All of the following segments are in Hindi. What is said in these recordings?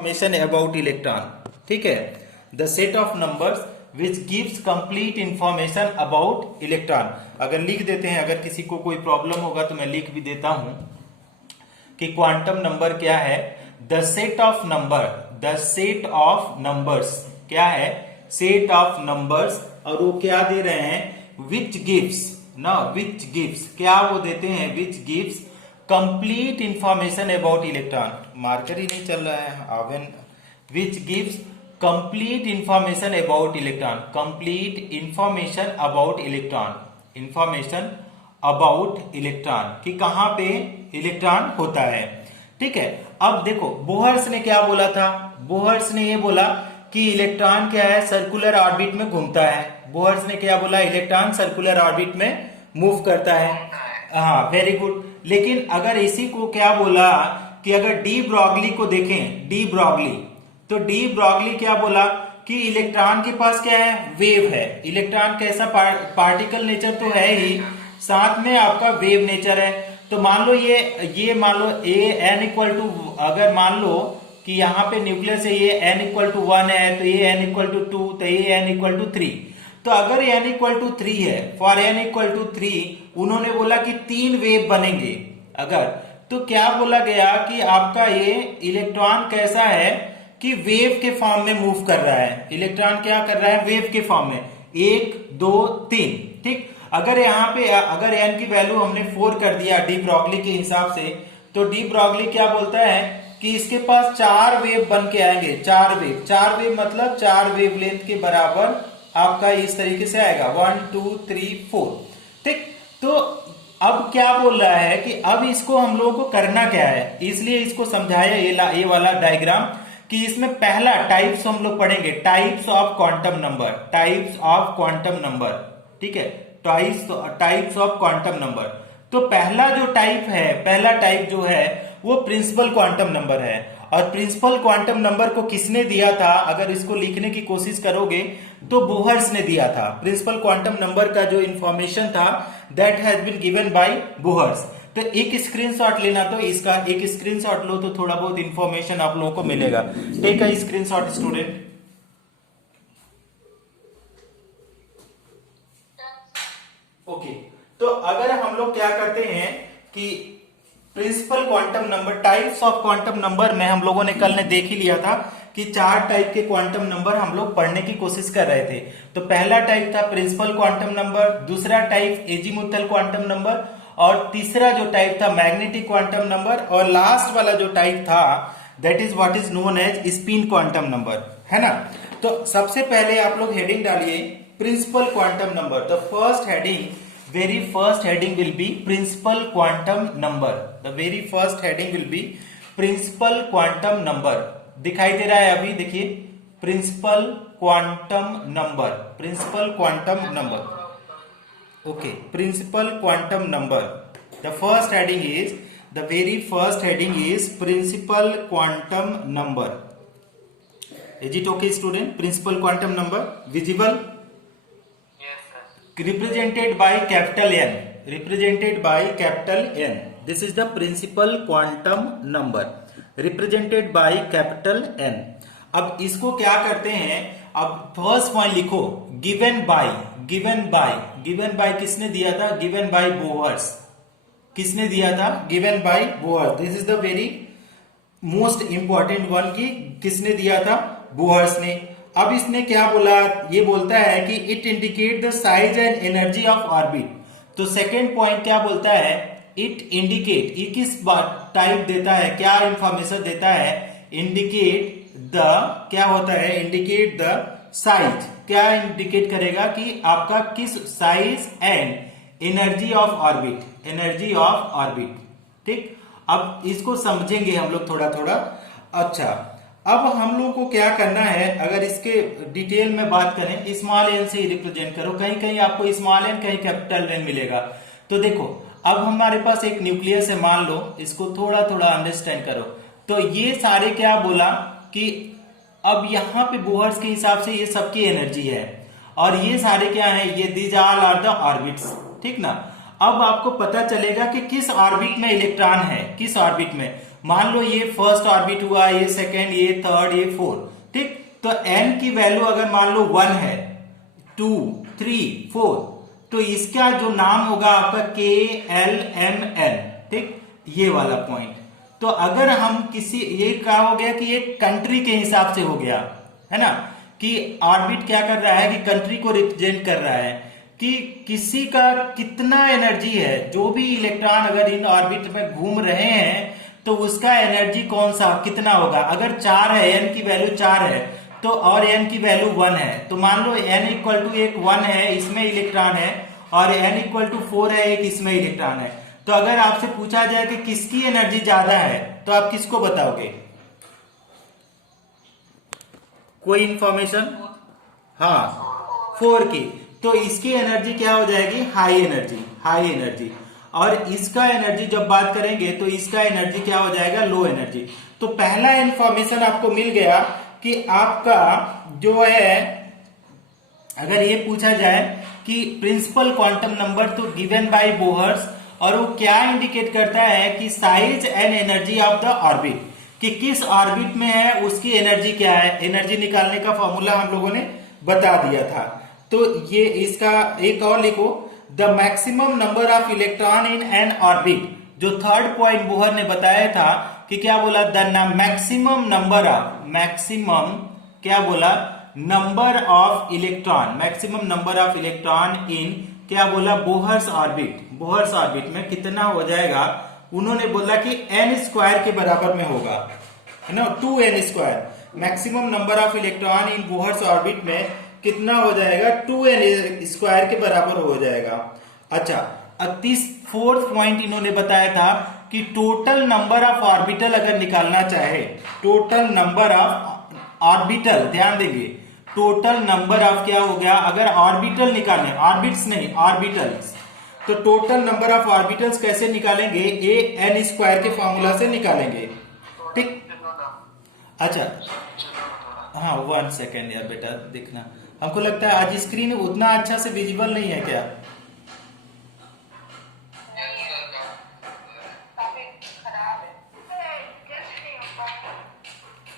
information about electron. ठीक है, the set of numbers which gives complete information about electron. अगर लिख देते हैं, अगर किसी को कोई प्रॉब्लम होगा तो मैं लिख भी देता हूं कि क्वांटम नंबर क्या है. The set of number, the set of numbers क्या है, सेट ऑफ नंबर्स. और वो क्या दे रहे हैं, विच गिव्स ना, विच गिव्स क्या वो देते हैं, which gives complete information about electron. Marker ही नहीं चल रहा है आवेन. Which gives complete information about electron, complete information about electron, information about electron कि कहां पे इलेक्ट्रॉन होता है. ठीक है, अब देखो बोहर्स ने क्या बोला था, बोहर्स ने ये बोला कि इलेक्ट्रॉन क्या है, सर्कुलर ऑर्बिट में घूमता है. बोहर्स ने क्या बोला, इलेक्ट्रॉन सर्कुलर ऑर्बिट में मूव करता है. हाँ, वेरी गुड. लेकिन अगर इसी को क्या बोला कि अगर डी ब्रॉगली को देखें, डी ब्रॉगली, तो डी ब्रॉगली क्या बोला कि इलेक्ट्रॉन के पास क्या है, वेव है. इलेक्ट्रॉन कैसा पार्टिकल नेचर तो है ही, साथ में आपका वेव नेचर है. तो मान लो ये मान लो ए एन इक्वल टू, अगर मान लो कि यहाँ पे न्यूक्लियस है, ये एन इक्वल टू 1 है, तो ये एन इक्वल टू 2, तो ये एन इक्वल टू 3. तो अगर एन इक्वल टू 3 है, फॉर एन इक्वल टू 3, उन्होंने बोला कि 3 वेव बनेंगे अगर, तो क्या बोला गया कि आपका ये इलेक्ट्रॉन कैसा है कि वेव के फॉर्म में मूव कर रहा है. इलेक्ट्रॉन क्या कर रहा है, वेव के फॉर्म में, 1 2 3. ठीक, अगर यहाँ पे अगर एन की वैल्यू हमने 4 कर दिया डी ब्रॉगली के हिसाब से, तो डी ब्रॉगली क्या बोलता है कि इसके पास 4 वेव बन के आएंगे. 4 वेव, 4 वेव मतलब 4 वेवलेंथ के बराबर आपका इस तरीके से आएगा, 1 2 3 4. ठीक, तो अब क्या बोल रहा है कि अब इसको हम लोगों को करना क्या है, इसलिए इसको समझाया ये वाला डायग्राम कि इसमें पहला टाइप्स हम लोग पढ़ेंगे, types of quantum number, types of quantum number. ठीक है, टाइप्स ऑफ क्वांटम नंबर. तो पहला जो टाइप है, पहला टाइप जो है वो प्रिंसिपल क्वांटम नंबर है. और प्रिंसिपल क्वांटम नंबर को किसने दिया था, अगर इसको लिखने की कोशिश करोगे तो बोहर्स ने दिया था. प्रिंसिपल क्वांटम नंबर का जो इंफॉर्मेशन था that has been given by Bohr's. तो एक स्क्रीनशॉट लेना, तो इसका एक स्क्रीनशॉट लो तो थोड़ा बहुत इंफॉर्मेशन आप लोगों को मिलेगा. Take a screenshot student. Okay, तो अगर हम लोग क्या करते हैं कि principal quantum number, types of quantum number में हम लोगों ने कल ने देख ही लिया था कि 4 टाइप के क्वांटम नंबर हम लोग पढ़ने की कोशिश कर रहे थे. तो पहला टाइप था प्रिंसिपल क्वांटम नंबर, दूसरा टाइप एजीमुथल क्वांटम नंबर, और तीसरा जो टाइप था मैग्नेटिक क्वांटम नंबर, और लास्ट वाला जो टाइप था that is what is known as spin quantum number, है ना. तो सबसे पहले आप लोग हेडिंग डालिए principal quantum number. The first heading, very first heading will be principal quantum number. The very first heading will be principal quantum number. दिखाई दे रहा है अभी, देखिए principal quantum number, principal quantum number. Okay, principal quantum number. The first heading is, the very first heading is principal quantum number. Is it okay student? Principal quantum number visible? Represented by capital N, represented by capital N. This is the principal quantum number, represented by capital N. अब इसको क्या करते हैं, अब फर्स्ट पॉइंट लिखो, given by, given by, given by किसने दिया था, given by बोहर्स. किसने दिया था, given by Bohr's. This is the very most important one कि किसने दिया था, बोहर्स ने. अब इसने क्या बोला, ये बोलता है कि it indicate the size and energy of orbit. तो सेकेंड पॉइंट क्या बोलता है, इट इंडिकेट, ये किस बात टाइप देता है, क्या इंफॉर्मेशन देता है, इंडिकेट द, क्या होता है, इंडिकेट द साइज, क्या इंडिकेट करेगा कि आपका किस size and energy of orbit, energy of orbit. ठीक, अब इसको समझेंगे हम लोग थोड़ा थोड़ा. अच्छा, अब हम लोगों को क्या करना है, अगर इसके डिटेल में बात करें, स्मॉल एन से ही रिप्रेजेंट करो, कहीं कहीं आपको स्मॉल एन, कहीं कैपिटल एन मिलेगा. तो देखो अब हमारे पास एक न्यूक्लियस है, मान लो, इसको थोड़ा थोड़ा अंडरस्टैंड करो. तो ये सारे क्या बोला कि अब यहाँ पे बोहर्स के हिसाब से ये सबकी एनर्जी है, और ये सारे क्या है, ये these all are the orbits. ठीक ना. अब आपको पता चलेगा कि किस ऑर्बिट में इलेक्ट्रॉन है, किस ऑर्बिट में. मान लो ये फर्स्ट ऑर्बिट हुआ, ये सेकेंड, ये थर्ड, ये फोर्थ, ठीक। तो n की वैल्यू अगर मान लो 1 है, 2, 3, 4, तो इसका जो नाम होगा आपका KLMN, ठीक, ये वाला पॉइंट। तो अगर हम किसी, ये क्या हो गया कि ये कंट्री के हिसाब से हो गया, है ना, कि ऑर्बिट क्या कर रहा है कि कंट्री को रिप्रेजेंट कर रहा है कि किसी का कितना एनर्जी है, जो भी इलेक्ट्रॉन अगर इन ऑर्बिट में घूम रहे हैं तो उसका एनर्जी कौन सा कितना होगा। अगर 4 है, n की वैल्यू 4 है, तो और n की वैल्यू 1 है, तो मान लो n इक्वल टू एक 1 है, इसमें इलेक्ट्रॉन है, और n इक्वल टू 4 है, एक इसमें इलेक्ट्रॉन है। तो अगर आपसे पूछा जाए कि किसकी एनर्जी ज्यादा है, तो आप किसको बताओगे? कोई इंफॉर्मेशन? हाँ, 4 की। तो इसकी एनर्जी क्या हो जाएगी? High energy, high energy. और इसका एनर्जी जब बात करेंगे तो इसका एनर्जी क्या हो जाएगा? Low energy. तो पहला इंफॉर्मेशन आपको मिल गया कि आपका जो है, अगर ये पूछा जाए कि प्रिंसिपल क्वांटम नंबर तो गिवन बाय बोहर्स, और वो क्या इंडिकेट करता है कि size and energy of the orbit, कि किस ऑर्बिट में है उसकी एनर्जी क्या है। एनर्जी निकालने का फॉर्मूला हम लोगों ने बता दिया था। तो ये इसका एक और लिखो, the maximum number of electron in an orbit. जो थर्ड पॉइंट बोहर ने बताया था कि क्या बोला? The maximum number of, maximum क्या बोला? Number of electron, maximum number of electron in क्या बोला? Bohr's orbit. बोहर्स ऑर्बिट में कितना हो जाएगा? उन्होंने बोला कि n स्क्वायर के बराबर में होगा, है ना, 2n square. Maximum number of electron in Bohr's orbit में कितना हो जाएगा? 2n स्क्वायर के बराबर हो जाएगा। अच्छा, अब 4th पॉइंट इन्होंने बताया था कि टोटल नंबर ऑफ ऑर्बिटल अगर निकालना चाहे, टोटल नंबर ऑफ ऑर्बिटल, ध्यान देंगे, टोटल नंबर ऑफ क्या हो गया? अगर ऑर्बिटल निकालने, ऑर्बिट्स नहीं, ऑर्बिटल्स, तो टोटल नंबर ऑफ ऑर्बिटल्स कैसे निकालेंगे? an स्क्वायर के फॉर्मूला से निकालेंगे, ठीक। अच्छा, हाँ 1 सेकेंड यार बेटा, देखना, हमको लगता है आज स्क्रीन उतना अच्छा से विजिबल नहीं है क्या?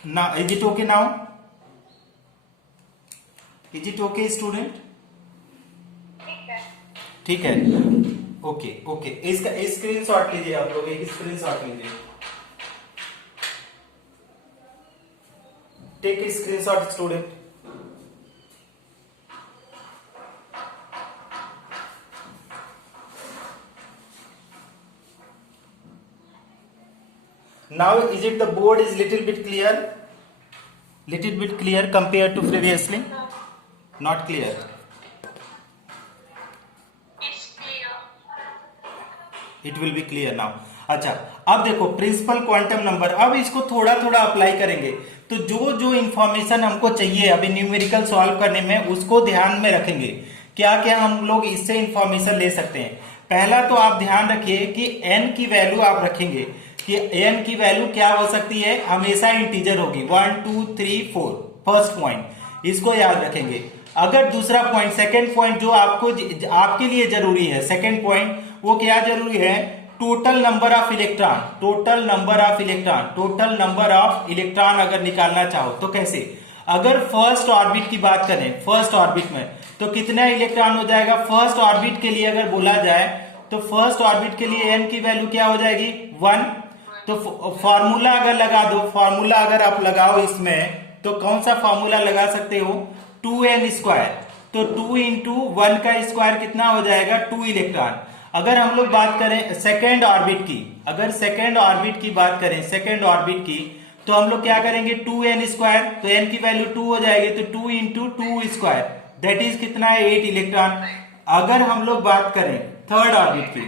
ना, is it okay now? Is it okay student? ठीक है, ओके ओके। इसका स्क्रीन शॉट लीजिए, आप लोग एक स्क्रीन शॉट लीजिए, take screen shot student. Now is it the board is little bit clear? Little bit clear compared to previously? Not clear. It's clear. It will be clear now. अच्छा, अब देखो प्रिंसिपल क्वांटम नंबर, अब इसको थोड़ा थोड़ा अप्लाई करेंगे। तो जो जो इंफॉर्मेशन हमको चाहिए अभी न्यूमेरिकल सॉल्व करने में, उसको ध्यान में रखेंगे। क्या क्या हम लोग इससे इंफॉर्मेशन ले सकते हैं? पहला तो आप ध्यान रखिए कि n की वैल्यू आप रखेंगे कि n की वैल्यू क्या हो सकती है? हमेशा इंटीजर होगी, 1 2 3 4, फर्स्ट पॉइंट, इसको याद रखेंगे। अगर दूसरा पॉइंट, सेकेंड पॉइंट जो आपको आपके लिए जरूरी है, सेकेंड पॉइंट वो क्या जरूरी है? Total number of electron, total number of electron, total number of electron अगर निकालना चाहो तो कैसे? अगर फर्स्ट ऑर्बिट की बात करें, फर्स्ट ऑर्बिट में तो कितना इलेक्ट्रॉन हो जाएगा? फर्स्ट ऑर्बिट के लिए अगर बोला जाए तो फर्स्ट ऑर्बिट के लिए n की वैल्यू क्या हो जाएगी? 1। तो फॉर्मूला अगर लगा दो, फॉर्मूला अगर आप लगाओ इसमें, तो कौन सा फॉर्मूला लगा सकते हो? 2n square. तो 2 इंटू 1 का स्क्वायर कितना हो जाएगा? 2 इलेक्ट्रॉन। अगर हम लोग बात करें सेकेंड ऑर्बिट की, अगर सेकेंड ऑर्बिट की बात करें, सेकेंड ऑर्बिट की, तो हम लोग क्या करेंगे? 2n स्क्वायर, तो n की वैल्यू 2 हो जाएगी, तो 2 इंटू 2 स्क्वायर, दैट इज कितना है? 8 इलेक्ट्रॉन। अगर हम लोग बात करें थर्ड ऑर्बिट की,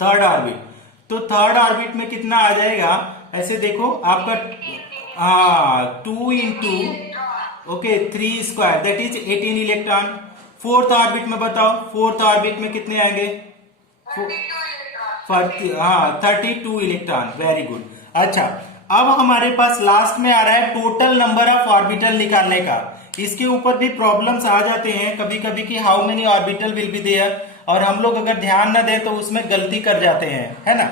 थर्ड ऑर्बिट, तो थर्ड ऑर्बिट में कितना आ जाएगा? ऐसे देखो आपका, हाँ 2 into okay 3 square, that is 18 electron. Fourth orbit में बताओ, फोर्थ ऑर्बिट में कितने आएंगे? 32 इलेक्ट्रॉन, वेरी गुड। अच्छा, अब हमारे पास लास्ट में आ रहा है टोटल नंबर ऑफ ऑर्बिटल निकालने का। इसके ऊपर भी प्रॉब्लम्स आ जाते हैं कभी कभी कि how many orbital will be there, और हम लोग अगर ध्यान न दें तो उसमें गलती कर जाते हैं, है ना।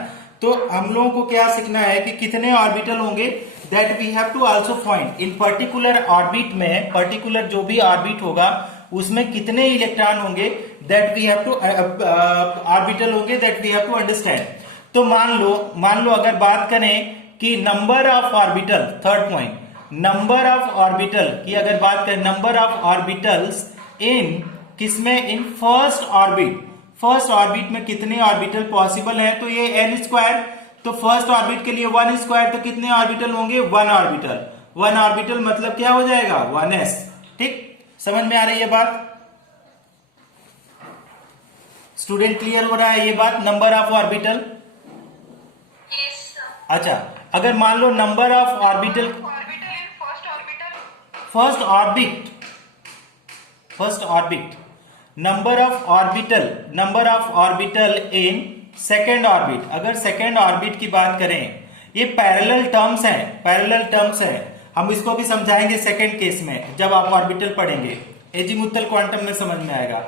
तो हम लोगों को क्या सीखना है कि कितने ऑर्बिटल होंगे, that we have to also find in particular orbit में, पर्टिकुलर जो भी ऑर्बिट होगा उसमें कितने इलेक्ट्रॉन होंगे, that we have to orbital होंगे, that we have to understand. तो मान लो अगर बात करें कि number of orbital, third point, number of orbital की अगर बात करें, नंबर ऑफ ऑर्बिटल्स इन किसमें, in first orbit, first orbit में कितने ऑर्बिटल पॉसिबल है, तो ये n स्क्वायर, तो फर्स्ट ऑर्बिट के लिए 1 स्क्वायर, तो कितने ऑर्बिटल होंगे, 1 ऑर्बिटल, 1 ऑर्बिटल मतलब क्या हो जाएगा, 1s। ठीक, समझ में आ रही है बात, स्टूडेंट क्लियर हो रहा है ये बात, number of orbital. Yes, sir. अच्छा, अगर मान लो number of orbital, Orbital in first orbital. First orbit, number of orbital in second orbit. अगर सेकेंड ऑर्बिट की बात करें, ये पैरेलल टर्म्स हैं, हम इसको भी समझाएंगे सेकेंड केस में जब आप ऑर्बिटल पढ़ेंगे, एजीमुथल क्वांटम में समझ में आएगा।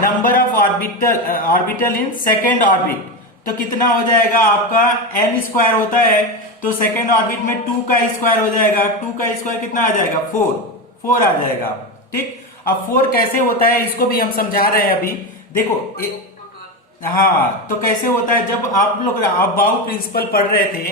Number of orbital in second orbit, तो कितना हो जाएगा आपका, n स्क्वायर होता है, तो सेकेंड ऑर्बिट में 2 का स्क्वायर हो जाएगा, 2 का स्क्वायर कितना आ जाएगा, 4 आ जाएगा। ठीक, अब 4 कैसे होता है इसको भी हम समझा रहे हैं अभी, देखो हाँ, तो कैसे होता है, जब आप लोग अबाउ प्रिंसिपल पढ़ रहे थे,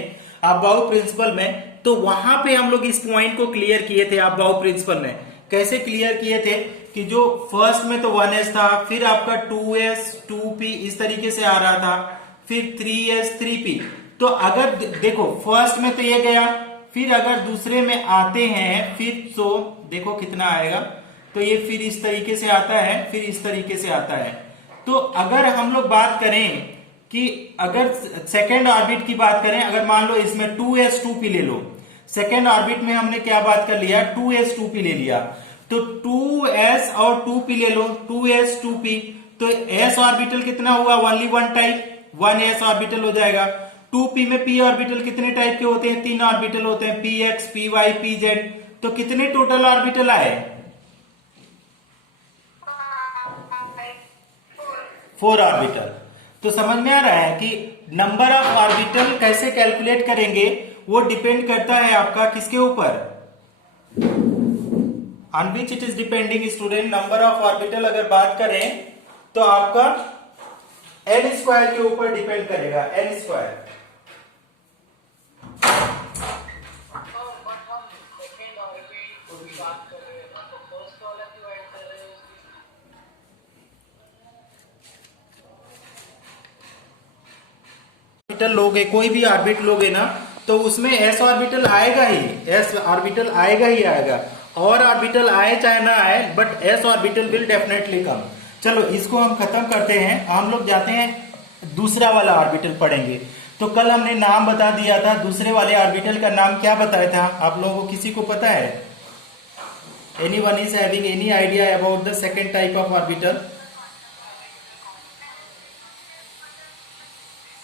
अबाउ प्रिंसिपल में, तो वहां पे हम लोग इस पॉइंट को क्लियर किए थे। अबाउ प्रिंसिपल में कैसे क्लियर किए थे कि जो फर्स्ट में तो 1s था, फिर आपका 2s 2p इस तरीके से आ रहा था, फिर 3s 3p। तो अगर देखो फर्स्ट में तो ये गया, फिर अगर दूसरे में आते हैं फिर तो देखो कितना आएगा, तो ये फिर इस तरीके से आता है, फिर इस तरीके से आता है। तो अगर हम लोग बात करें कि अगर सेकेंड ऑर्बिट की बात करें, अगर मान लो इसमें 2s 2p ले लो, सेकेंड ऑर्बिट में हमने क्या बात कर लिया, 2s 2p ले लिया, तो 2s और 2p ले लो, 2s 2p, तो s ऑर्बिटल कितना हुआ, only one type, 1s orbital हो जाएगा। 2p में p ऑर्बिटल कितने टाइप के होते हैं, 3 ऑर्बिटल होते हैं, px py pz, तो कितने टोटल ऑर्बिटल आए, 4 ऑर्बिटल। तो समझ में आ रहा है कि नंबर ऑफ ऑर्बिटल कैसे कैलकुलेट करेंगे, वो डिपेंड करता है आपका किसके ऊपर, on which it is depending student, number of orbital अगर बात करें तो आपका n स्क्वायर के ऊपर डिपेंड करेगा, n स्क्वायर। ऑर्बिटल लोगे, कोई भी ऑर्बिट लोगे ना, तो उसमें s ऑर्बिटल आएगा ही, s ऑर्बिटल आएगा ही आएगा, और ऑर्बिटल आए चाहे ना आए, but s orbital will definitely come. चलो इसको हम खत्म करते हैं, हम लोग जाते हैं दूसरा वाला ऑर्बिटल पढ़ेंगे। तो कल हमने नाम बता दिया था, दूसरे वाले ऑर्बिटल का नाम क्या बताया था, आप लोगों को किसी को पता है, anyone is having any idea about the second type of orbital?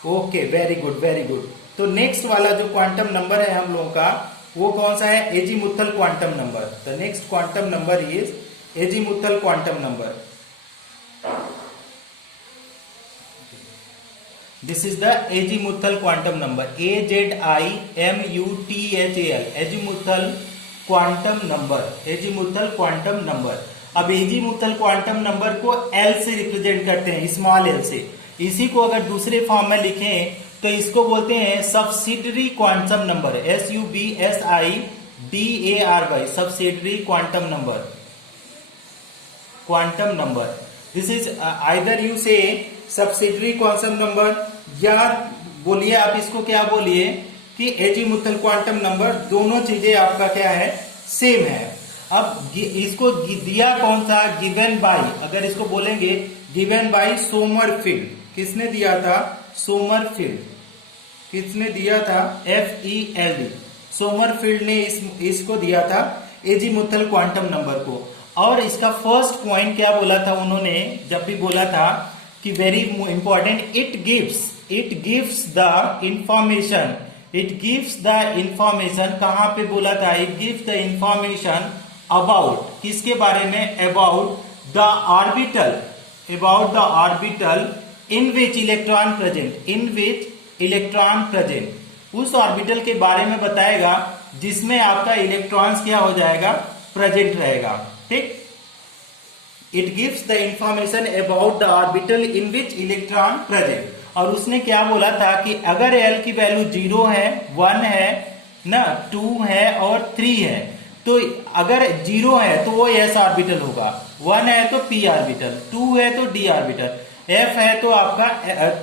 Okay, very good very good. तो नेक्स्ट वाला जो क्वांटम नंबर है हम लोगों का, वो कौन सा है, azimuthal quantum number. The next quantum number is azimuthal quantum number. This is the azimuthal quantum number, AZIMUTHAL, azimuthal quantum number, azimuthal quantum number. अब एजीमुथल क्वांटम नंबर को L से रिप्रेजेंट करते हैं, स्मॉल l से। इसी को अगर दूसरे फॉर्म में लिखें तो इसको बोलते हैं subsidiary quantum number, SUBSIDARY, subsidiary quantum number, quantum number. This is either you से सब्सिडरी क्वांटम नंबर, या बोलिए आप इसको क्या बोलिए कि एजीमुथल क्वांटम नंबर, दोनों चीजें आपका क्या है, सेम है। अब इसको दिया कौन सा, गिवन बाय, अगर इसको बोलेंगे गिवन बाय सोमरफील्ड, किसने दिया था, सोमरफील्ड, किसने दिया था, FELD, सोमरफील्ड ने इसको दिया था एजीमुथल क्वांटम नंबर को। और इसका फर्स्ट पॉइंट क्या बोला था उन्होंने, जब भी बोला था कि very important, it gives the information, कहां पे बोला था, it gives the information about, किसके बारे में, about the orbital in which electron present, in which electron present, उस ऑर्बिटल के बारे में बताएगा जिसमें आपका इलेक्ट्रॉन्स क्या हो जाएगा, प्रेजेंट रहेगा। ठीक, it gives the information about the orbital in which electron present. और उसने क्या बोला था कि अगर एल की वैल्यू 0 है, 1 है ना, 2 है और 3 है, तो अगर 0 है तो वो एस ऑर्बिटल होगा, 1 है तो पी ऑर्बिटल, 2 है तो डी ऑर्बिटल, एफ है तो आपका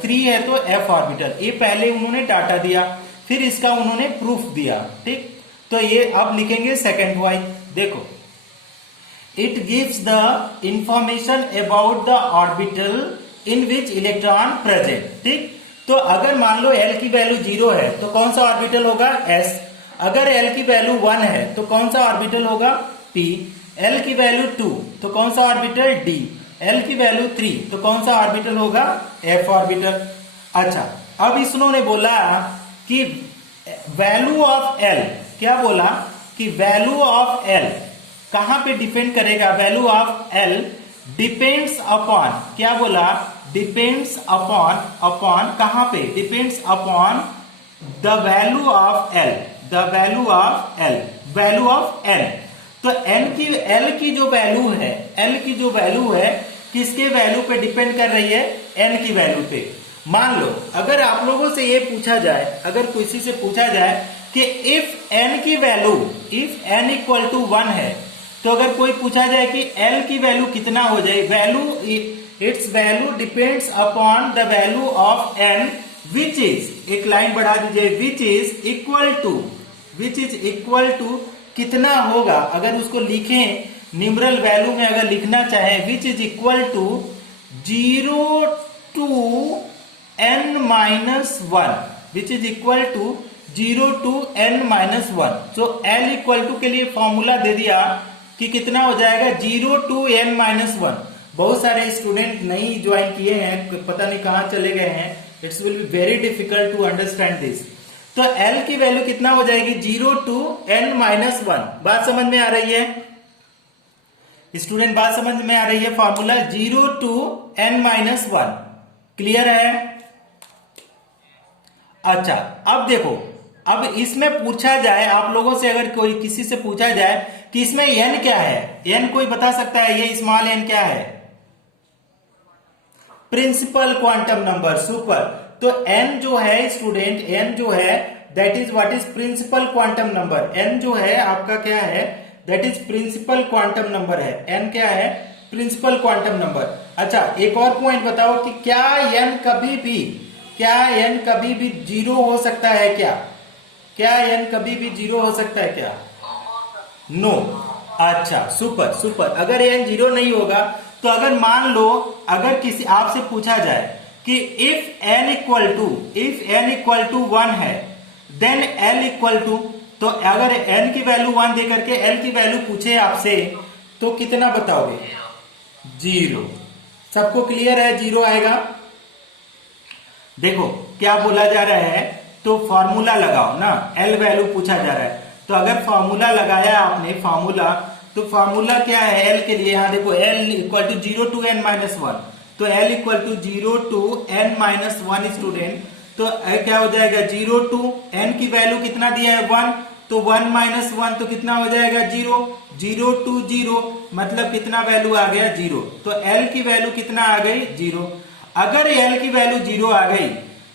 3 है तो एफ ऑर्बिटल। ये पहले उन्होंने डाटा दिया, फिर इसका उन्होंने प्रूफ दिया। ठीक, तो ये अब लिखेंगे सेकेंड वाइज। देखो, it gives the information about the orbital in which electron present. ठीक, तो अगर मान लो एल की वैल्यू 0 है तो कौन सा ऑर्बिटल होगा, एस। अगर एल की वैल्यू 1 है तो कौन सा ऑर्बिटल होगा, पी। एल की वैल्यू 2 तो कौन सा ऑर्बिटल, डी। एल की वैल्यू 3 तो कौन सा ऑर्बिटल होगा, एफ ऑर्बिटल। अच्छा, अब इसने बोला कि वैल्यू ऑफ एल, क्या बोला कि वैल्यू ऑफ एल कहां पे डिपेंड करेगा, value of L depends upon, क्या बोला, डिपेंड्स अपॉन कहां पे, depends upon the value of L, the value of L, value of L. तो एल की जो वैल्यू है, एल की जो वैल्यू है किसके वैल्यू पे डिपेंड कर रही है, एन की वैल्यू पे। मान लो अगर आप लोगों से ये पूछा जाए, अगर किसी से पूछा जाए कि इफ एन की value, if n equal to 1 है, तो अगर कोई पूछा जाए कि एल की वैल्यू कितना हो जाए, value, its value depends upon the value of n which is, एक लाइन बढ़ा दीजिए, which is equal to, which is equal to कितना होगा, अगर उसको लिखें न्यूमरल वैल्यू में अगर लिखना चाहे, which is equal to 0 to n minus 1, which is equal to 0 to n minus 1। तो l इक्वल टू के लिए फॉर्मूला दे दिया कि कितना हो जाएगा, 0 टू n माइनस 1। बहुत सारे स्टूडेंट नहीं ज्वाइन किए हैं, पता नहीं कहां चले गए हैं, it's will be very difficult to understand this. तो l की वैल्यू कितना हो जाएगी, 0 टू n माइनस 1। बात समझ में आ रही है स्टूडेंट, बात समझ में आ रही है, formula 0 to n minus 1, clear है। अच्छा, अब देखो, अब इसमें पूछा जाए आप लोगों से, अगर कोई किसी से पूछा जाए कि इसमें n क्या है, n कोई बता सकता है, ये स्मॉल n क्या है, प्रिंसिपल क्वांटम नंबर, सुपर। तो n जो है स्टूडेंट, n जो है that is what is principal quantum number, n जो है आपका क्या है, that is principal quantum number है, n क्या है, प्रिंसिपल क्वांटम नंबर। अच्छा, एक और पॉइंट बताओ कि क्या n कभी भी, क्या n कभी भी 0 हो सकता है क्या, क्या n कभी भी 0 हो सकता है क्या, नो। अच्छा, सुपर सुपर। अगर n 0 नहीं होगा तो अगर मान लो, अगर किसी आपसे पूछा जाए कि इफ n इक्वल टू 1 है, देन l इक्वल टू, तो अगर n की वैल्यू 1 दे करके l की वैल्यू पूछे आपसे तो कितना बताओगे, 0। सबको क्लियर है, 0 आएगा। देखो क्या बोला जा रहा है, तो फॉर्मूला लगाओ ना, l वैल्यू पूछा जा रहा है, तो अगर फॉर्मूला लगाया आपने, फॉर्मूला, तो फॉर्मूला क्या है l के लिए, यहां देखो l equal to 0 to n minus 1, तो l equal to 0 to n minus 1 student. तो क्या हो जाएगा, 0 टू n की वैल्यू कितना दिया है, 1, तो 1 माइनस 1 तो कितना हो जाएगा, 0, 0 टू 0 मतलब कितना वैल्यू आ गया, 0। तो l की वैल्यू कितना आ गई, 0। अगर l की वैल्यू 0 आ गई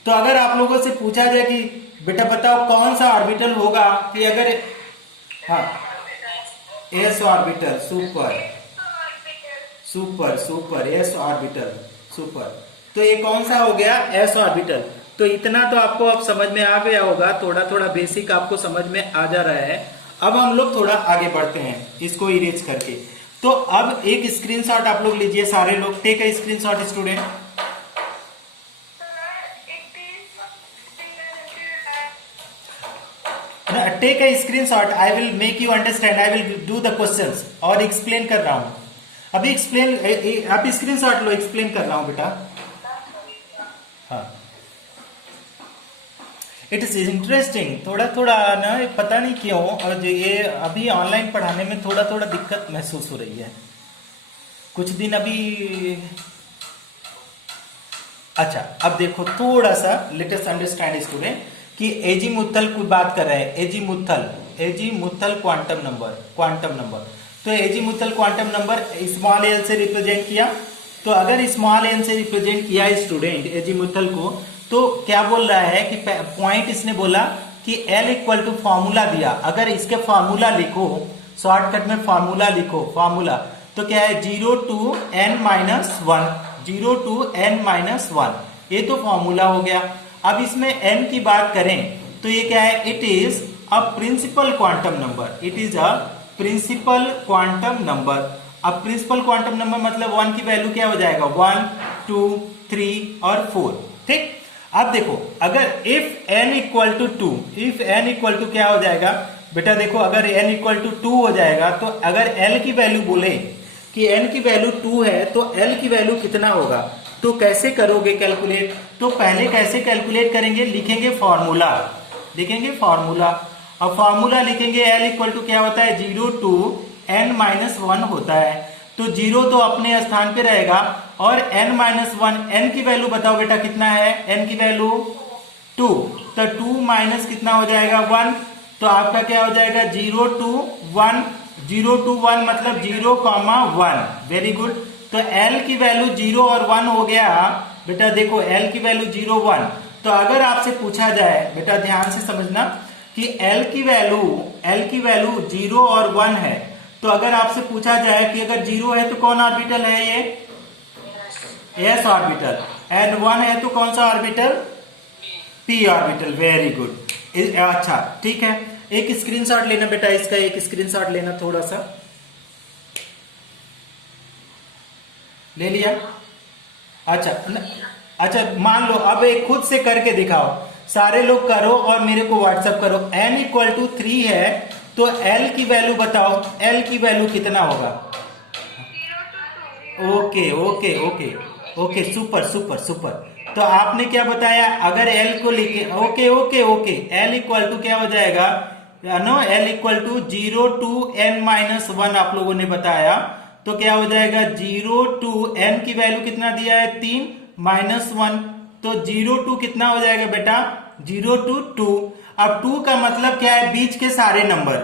तो अगर आप लोगों से पूछा जाए कि बेटा बताओ कौन सा ऑर्बिटल होगा, कि अगर, हाँ, s orbital, super super super, s orbital, super. तो ये कौन सा हो गया, s ऑर्बिटल। तो इतना तो आपको अब समझ में आ गया होगा, थोड़ा थोड़ा बेसिक आपको समझ में आ जा रहा है। अब हम लोग थोड़ा आगे बढ़ते हैं इसको इरेज करके। तो अब एक स्क्रीनशॉट आप लोग लीजिए, सारे लोग take a screenshot student, take a screenshot, I will make you understand, I will do the questions और एक्सप्लेन कर रहा हूं अभी। एक्सप्लेन, आप स्क्रीनशॉट लो, एक्सप्लेन कर रहा हूं बेटा। हाँ, इट इज इंटरेस्टिंग, थोड़ा थोड़ा ना, पता नहीं क्यों, और ये अभी ऑनलाइन पढ़ाने में थोड़ा थोड़ा दिक्कत महसूस हो रही है। कुछ दिन अभी अच्छा, अब देखो थोड़ा सा लेटेस्ट अंडरस्टैंड स्टूडेंट कि एजीमुथल की बात कर रहे हैं। Azimuthal quantum number. तो azimuthal quantum number small L से रिप्रेजेंट किया। तो अगर स्मॉल एल से रिप्रेजेंट किया स्टूडेंट एजीमुथल को, तो क्या बोल रहा है कि पॉइंट इसने बोला कि एल इक्वल टू फॉर्मूला दिया। अगर इसके फॉर्मूला लिखो, शॉर्टकट में फॉर्मूला लिखो, फॉर्मूला तो क्या है 0 to n minus 1, 0 to n minus 1, ये तो फॉर्मूला हो गया। अब इसमें n की बात करें तो ये क्या है, it is a principal quantum number, it is a principal quantum number. अब प्रिंसिपल क्वांटम नंबर मतलब 1 की वैल्यू क्या हो जाएगा, 1 2 3 और 4, ठीक। अब देखो अगर if n equal to 2, if n equal to क्या हो जाएगा बेटा, देखो अगर n इक्वल टू 2 हो जाएगा तो अगर l की वैल्यू बोले कि n की वैल्यू 2 है तो l की वैल्यू कितना होगा, तो कैसे करोगे कैलकुलेट। तो पहले कैसे कैलकुलेट करेंगे, लिखेंगे फॉर्मूला, लिखेंगे फॉर्मूला। अब फॉर्मूला लिखेंगे l इक्वल टू क्या होता है 0 to n माइनस 1 होता है। तो 0 तो अपने स्थान पे रहेगा और n माइनस 1, n की वैल्यू बताओ बेटा कितना है, n की वैल्यू 2, तो 2 माइनस कितना हो जाएगा 1, तो आपका क्या हो जाएगा 0 to 1, 0 to 1 मतलब 0,1। Very good. तो l की वैल्यू 0 और 1 हो गया बेटा। देखो l की वैल्यू 0 1, तो अगर आपसे पूछा जाए बेटा, ध्यान से समझना कि l की वैल्यू 0 और 1 है, तो अगर आपसे पूछा जाए कि अगर 0 है तो कौन ऑर्बिटल है, ये s ऑर्बिटल, एंड 1 है तो कौन सा orbital, p orbital. Very good. अच्छा ठीक है, एक स्क्रीनशॉट लेना बेटा इसका, एक स्क्रीनशॉट लेना, थोड़ा सा ले लिया। अच्छा मान लो, अब एक खुद से करके दिखाओ, सारे लोग करो और मेरे को व्हाट्सएप करो। n इक्वल टू 3 है तो l की वैल्यू बताओ, l की वैल्यू कितना होगा। Okay okay okay okay, super super super. तो आपने क्या बताया, अगर l को लिखे, okay okay okay, l equal to क्या हो जाएगा no, l equal to 0 to n minus 1 आप लोगों ने बताया, तो क्या हो जाएगा 0 to n की वैल्यू कितना दिया है 3 माइनस 1, तो 0 to कितना हो जाएगा बेटा 0 to 2। अब 2 का मतलब क्या है, बीच के सारे नंबर।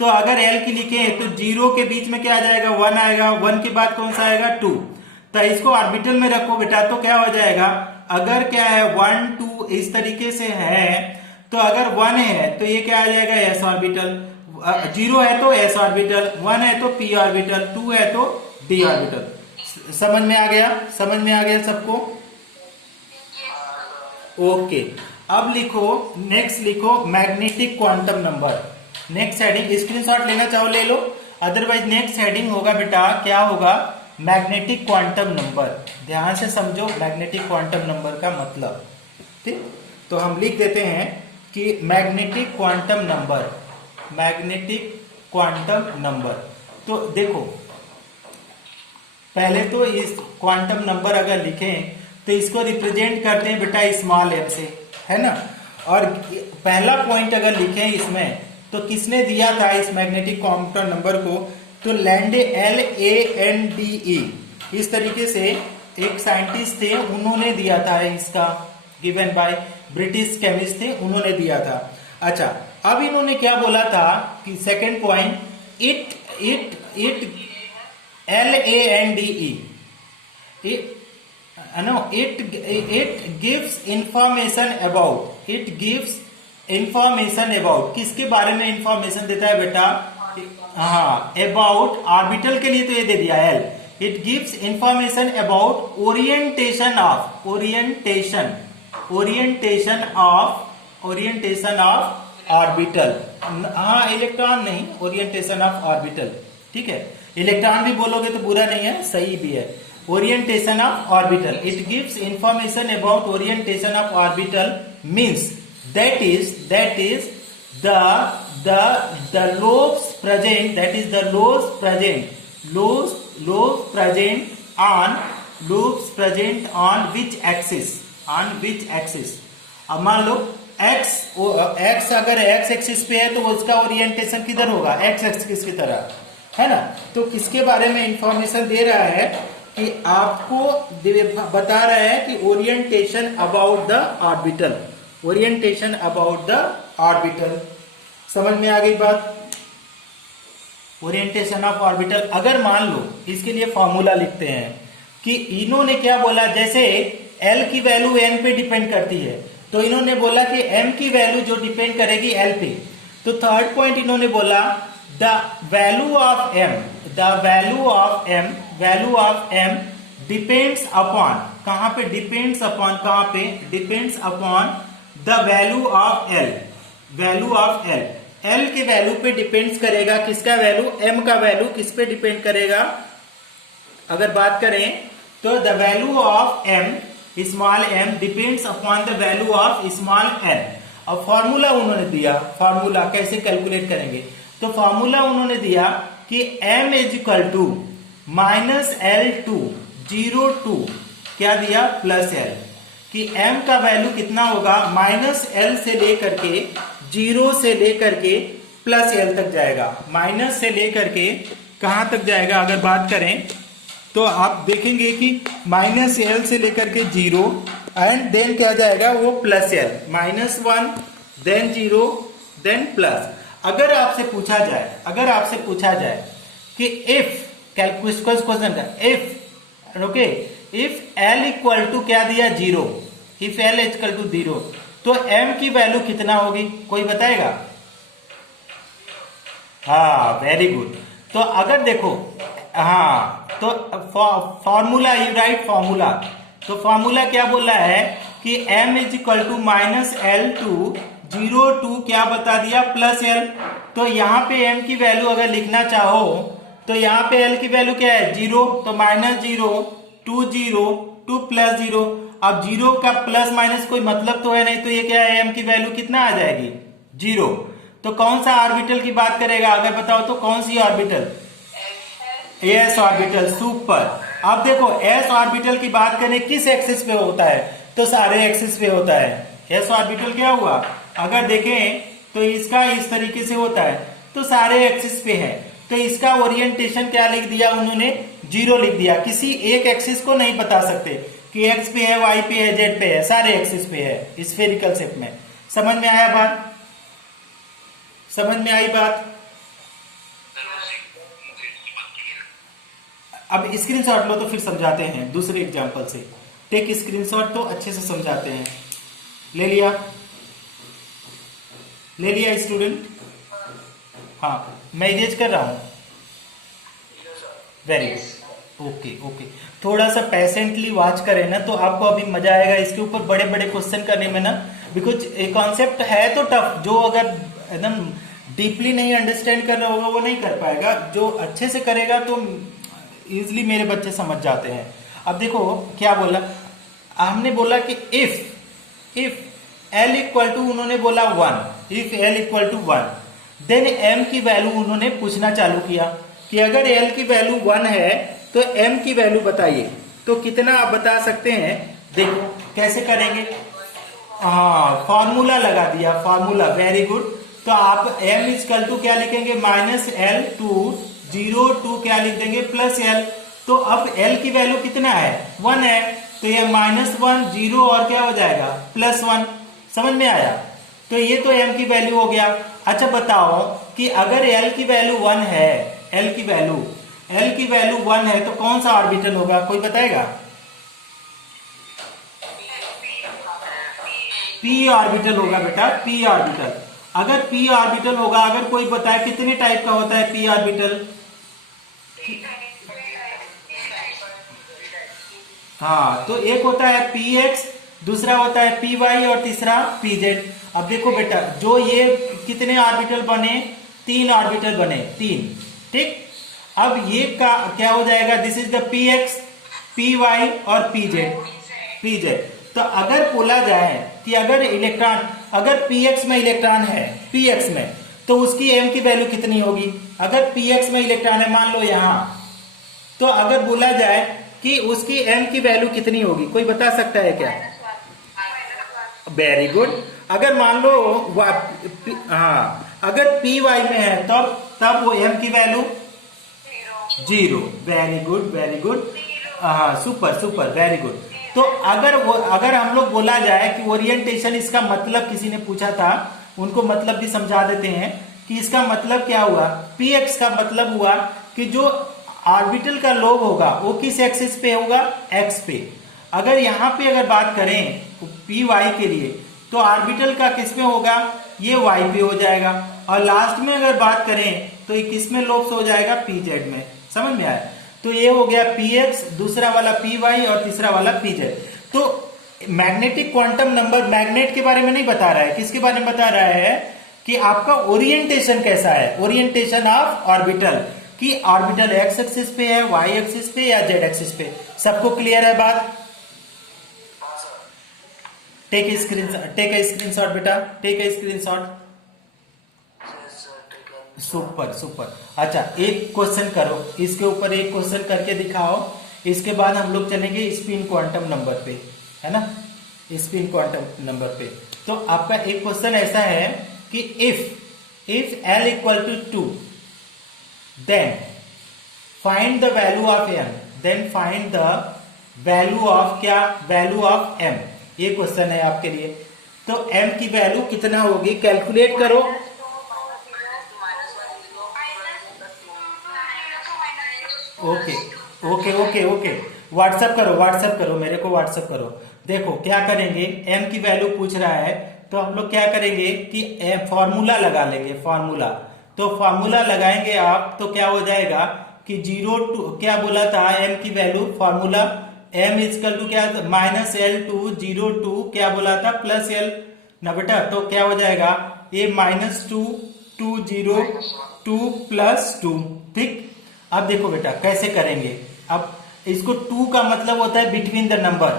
तो अगर l की लिखे तो 0 के बीच में क्या आ जाएगा 1 आएगा, 1 के बाद कौन सा आएगा 2, तो इसको ऑर्बिटल में रखो बेटा, तो क्या हो जाएगा, अगर क्या है 1 2 इस तरीके से है, तो अगर 1 है तो ये क्या आ जाएगा s ऑर्बिटल, 0 है तो s ऑर्बिटल, 1 है तो p ऑर्बिटल, 2 है तो d ऑर्बिटल। समझ में आ गया, समझ में आ गया सबको। ओके, अब लिखो नेक्स्ट, लिखो magnetic quantum number. Next heading screenshot लेना चाहो ले लो, अदरवाइज नेक्स्ट हेडिंग होगा बेटा, क्या होगा, मैग्नेटिक क्वांटम नंबर। ध्यान से समझो मैग्नेटिक क्वांटम नंबर का मतलब, ठीक। तो हम लिख देते हैं कि magnetic quantum number, magnetic quantum number. तो देखो पहले तो इस क्वांटम नंबर अगर लिखें तो इसको रिप्रेजेंट करते हैं बेटा स्मॉल m से, है ना। और पहला पॉइंट अगर लिखें इसमें तो किसने दिया था इस मैग्नेटिक क्वांटम नंबर को, तो लैंडे LANDE, इस तरीके से एक साइंटिस्ट थे, उन्होंने दिया था इसका, गिवन बाय ब्रिटिश केमिस्ट थे, उन्होंने दिया था। अच्छा, अब इन्होंने क्या बोला था कि second point, it LANDE, it gives information about, it gives information about, किसके बारे में इंफॉर्मेशन देता है बेटा, हाँ अबाउट, ऑर्बिटल के लिए तो ये दे दिया L, it gives information about orientation of, orientation of orbital, हाँ इलेक्ट्रॉन नहीं, ओरिएंटेशन ऑफ ऑर्बिटल, ठीक है। इलेक्ट्रॉन भी बोलोगे तो बुरा नहीं है, सही भी है। Orientation of orbital, it gives information about orientation of orbital, means that is the lobes present, that is the lobes present on which axis, अब मान लो x अगर x एक्सिस पे है तो उसका ओरिएंटेशन किधर होगा, x एक्सिस की तरह, है ना। तो किसके बारे में इंफॉर्मेशन दे रहा है कि आपको बता रहा है कि orientation about the orbital, orientation about the orbital. समझ में आ गई बात? Orientation of orbital. अगर मान लो इसके लिए फॉर्मूला लिखते हैं कि इन्होंने क्या बोला, जैसे L की वैल्यू n पे डिपेंड करती है, तो इन्होंने बोला कि m की वैल्यू जो डिपेंड करेगी L पे। तो थर्ड पॉइंट इन्होंने बोला the value of m, the value of m depends upon, कहां पे डिपेंड्स अपॉन, कहां पे depends upon the value of L, value of L, L के वैल्यू पे डिपेंड्स करेगा। किसका वैल्यू? M का वैल्यू किस पे डिपेंड करेगा? अगर बात करें तो the value of m, small m depends upon the value of small n। अब फॉर्मूला उन्होंने दिया, फॉर्मूला कैसे कैलकुलेट करेंगे? तो फॉर्मूला उन्होंने दिया कि m is equal to minus L2 0 क्या दिया? प्लस L, कि m का वैल्यू कितना होगा? माइनस L से लेकर के 0 से लेकर के प्लस L तक जाएगा, माइनस से लेकर के कहां तक जाएगा? अगर बात करें तो आप देखेंगे कि माइनस L से लेकर के 0 एंड देन क्या जाएगा? वो plus L, -1 then 0 then plus. अगर आपसे पूछा जाए, अगर आपसे पूछा जाए कि इफ क्वेश्चन का if, okay, if L equal to क्या दिया? 0, इफ L इक्वल टू 0, तो M की वैल्यू कितना होगी? कोई बताएगा? हाँ, वेरी गुड। तो अगर देखो, हाँ, तो फॉर्मूला, यू राइट फॉर्मूला। तो फॉर्मूला क्या बोल रहा है कि m is equal to minus L2 0 क्या बता दिया? Plus L। तो यहाँ पे m की वैल्यू अगर लिखना चाहो तो यहाँ पे L की वैल्यू क्या है? 0, तो -0 2 0 2 प्लस 0। अब 0 का प्लस माइनस कोई मतलब तो है नहीं, तो ये क्या है? m की वैल्यू कितना आ जाएगी? 0। तो कौन सा ऑर्बिटल की बात करेगा? अगर बताओ तो कौन सी ऑर्बिटल? S orbital, super. अब देखो एस ऑर्बिटल की बात करें किस एक्सिस पे होता है? तो सारे एक्सिस पे होता है। एस ऑर्बिटल क्या हुआ? अगर देखें तो इसका इस तरीके से होता है, तो सारे एक्सिस पे है। तो इसका ओरिएंटेशन क्या लिख दिया उन्होंने? 0 लिख दिया। किसी एक एक्सिस को नहीं बता सकते कि एक्स पे है, वाई पे है, जेड पे है, सारे एक्सिस पे है स्फेरिकल शेप में। समझ में आया बात? समझ में आई बात? अब स्क्रीनशॉट लो तो फिर समझाते हैं दूसरे एग्जांपल से। टेक स्क्रीनशॉट तो अच्छे से समझाते हैं। ले लिया? ले लिया स्टूडेंट? हाँ, मैं इरेज कर रहा हूं। Very good, okay okay. थोड़ा सा पेशेंटली वॉच करें ना तो आपको अभी मजा आएगा इसके ऊपर बड़े बड़े क्वेश्चन करने में ना, बिकॉज ये कॉन्सेप्ट है तो टफ। जो अगर एकदम डीपली नहीं अंडरस्टैंड कर रहा होगा वो नहीं कर पाएगा, जो अच्छे से करेगा तो इजिली मेरे बच्चे समझ जाते हैं। अब देखो क्या बोला हमने, बोला कि इफ L इक्वल टू, उन्होंने बोला 1, if L equal to 1, then M की वैल्यू उन्होंने पूछना चालू किया कि अगर L की वैल्यू 1 है तो M की वैल्यू बताइए। तो कितना आप बता सकते हैं? देखो कैसे करेंगे। हाँ, फॉर्मूला लगा दिया, फॉर्मूला, वेरी गुड। तो आप M इक्वल टू क्या लिखेंगे? -L2 0 क्या लिख देंगे? Plus L। तो अब L की वैल्यू कितना है? 1 है, तो ये -1 0 और क्या हो जाएगा? +1। समझ में आया? तो ये तो M की वैल्यू हो गया। अच्छा बताओ कि अगर L की वैल्यू 1 है, L की वैल्यू 1 है तो कौन सा ऑर्बिटल होगा? कोई बताएगा? P ऑर्बिटल होगा बेटा, P ऑर्बिटल। अगर P ऑर्बिटल होगा, अगर कोई बताए कितने टाइप का होता है P ऑर्बिटल? हाँ, तो एक होता है px, दूसरा होता है py और तीसरा pz। अब देखो बेटा, जो ये कितने ऑर्बिटल बने? 3 ऑर्बिटल बने, 3, ठीक। अब ये का क्या हो जाएगा? This is the px, py और pz। तो अगर बोला जाए कि अगर इलेक्ट्रॉन, अगर px में इलेक्ट्रॉन है, px में, तो उसकी m की वैल्यू कितनी होगी? अगर px में इलेक्ट्रॉन है मान लो यहां, तो अगर बोला जाए कि उसकी m की वैल्यू कितनी होगी? कोई बता सकता है क्या? Very good. अगर मान लो हाँ, अगर py में है तब वो m की value 0। Very good, very good. हाँ, सुपर सुपर, वेरी गुड। तो अगर हम लोग बोला जाए कि ओरिएंटेशन, इसका मतलब किसी ने पूछा था, उनको मतलब भी समझा देते हैं कि इसका मतलब क्या हुआ। पी एक्स का मतलब हुआ कि जो ऑर्बिटल का लोब होगा वो किस एक्सिस पे होगा, एक्स पे। अगर यहाँ पे अगर बात करें पी वाई के लिए, तो ऑर्बिटल का किस में होगा, ये वाई पे हो जाएगा। और लास्ट में अगर बात करें तो ये किस में लोब्स हो जाएगा, पी जेड में। समझ में आया। तो ये हो गया पी एक्स, दूसरा वाला पी वाई और तीसरा वाला पी जेड। तो मैग्नेटिक क्वांटम नंबर मैग्नेट के बारे में नहीं बता रहा है, किसके बारे में बता रहा है कि आपका ओरिएंटेशन कैसा है, ओरिएंटेशन ऑफ ऑर्बिटल, कि ऑर्बिटल एक्स एक्सिस पे है, वाई एक्सिस पे या जेड एक्सिस पे। सबको क्लियर है बात? टेक ए स्क्रीनशॉट बेटा, take a screenshot. Super super. अच्छा, एक क्वेश्चन करो, इसके ऊपर एक क्वेश्चन करके दिखाओ। इसके बाद हम लोग चलेंगे स्पिन क्वांटम नंबर पे, है ना, स्पिन क्वांटम नंबर पे। तो आपका एक क्वेश्चन ऐसा है कि if L equal to 2, then find the value of M, then find the value of क्या, वैल्यू ऑफ M। ये क्वेश्चन है आपके लिए। तो M की वैल्यू कितना होगी, कैलकुलेट करो। Okay okay okay okay, WhatsApp करो मेरे को, व्हाट्सएप करो। देखो क्या करेंगे, m की वैल्यू पूछ रहा है, तो हम लोग क्या करेंगे कि फॉर्मूला लगा लेंगे, फॉर्मूला। तो फॉर्मूला लगाएंगे आप, तो क्या हो जाएगा कि 0 टू, क्या बोला था m की value, formula m is equal to क्या, -L2 0 टू क्या बोला था, +L ना बेटा। तो क्या हो जाएगा, ये -2 2 0 2 +2। ठीक। अब देखो बेटा कैसे करेंगे। अब इसको 2 का मतलब होता है बिटवीन द नंबर।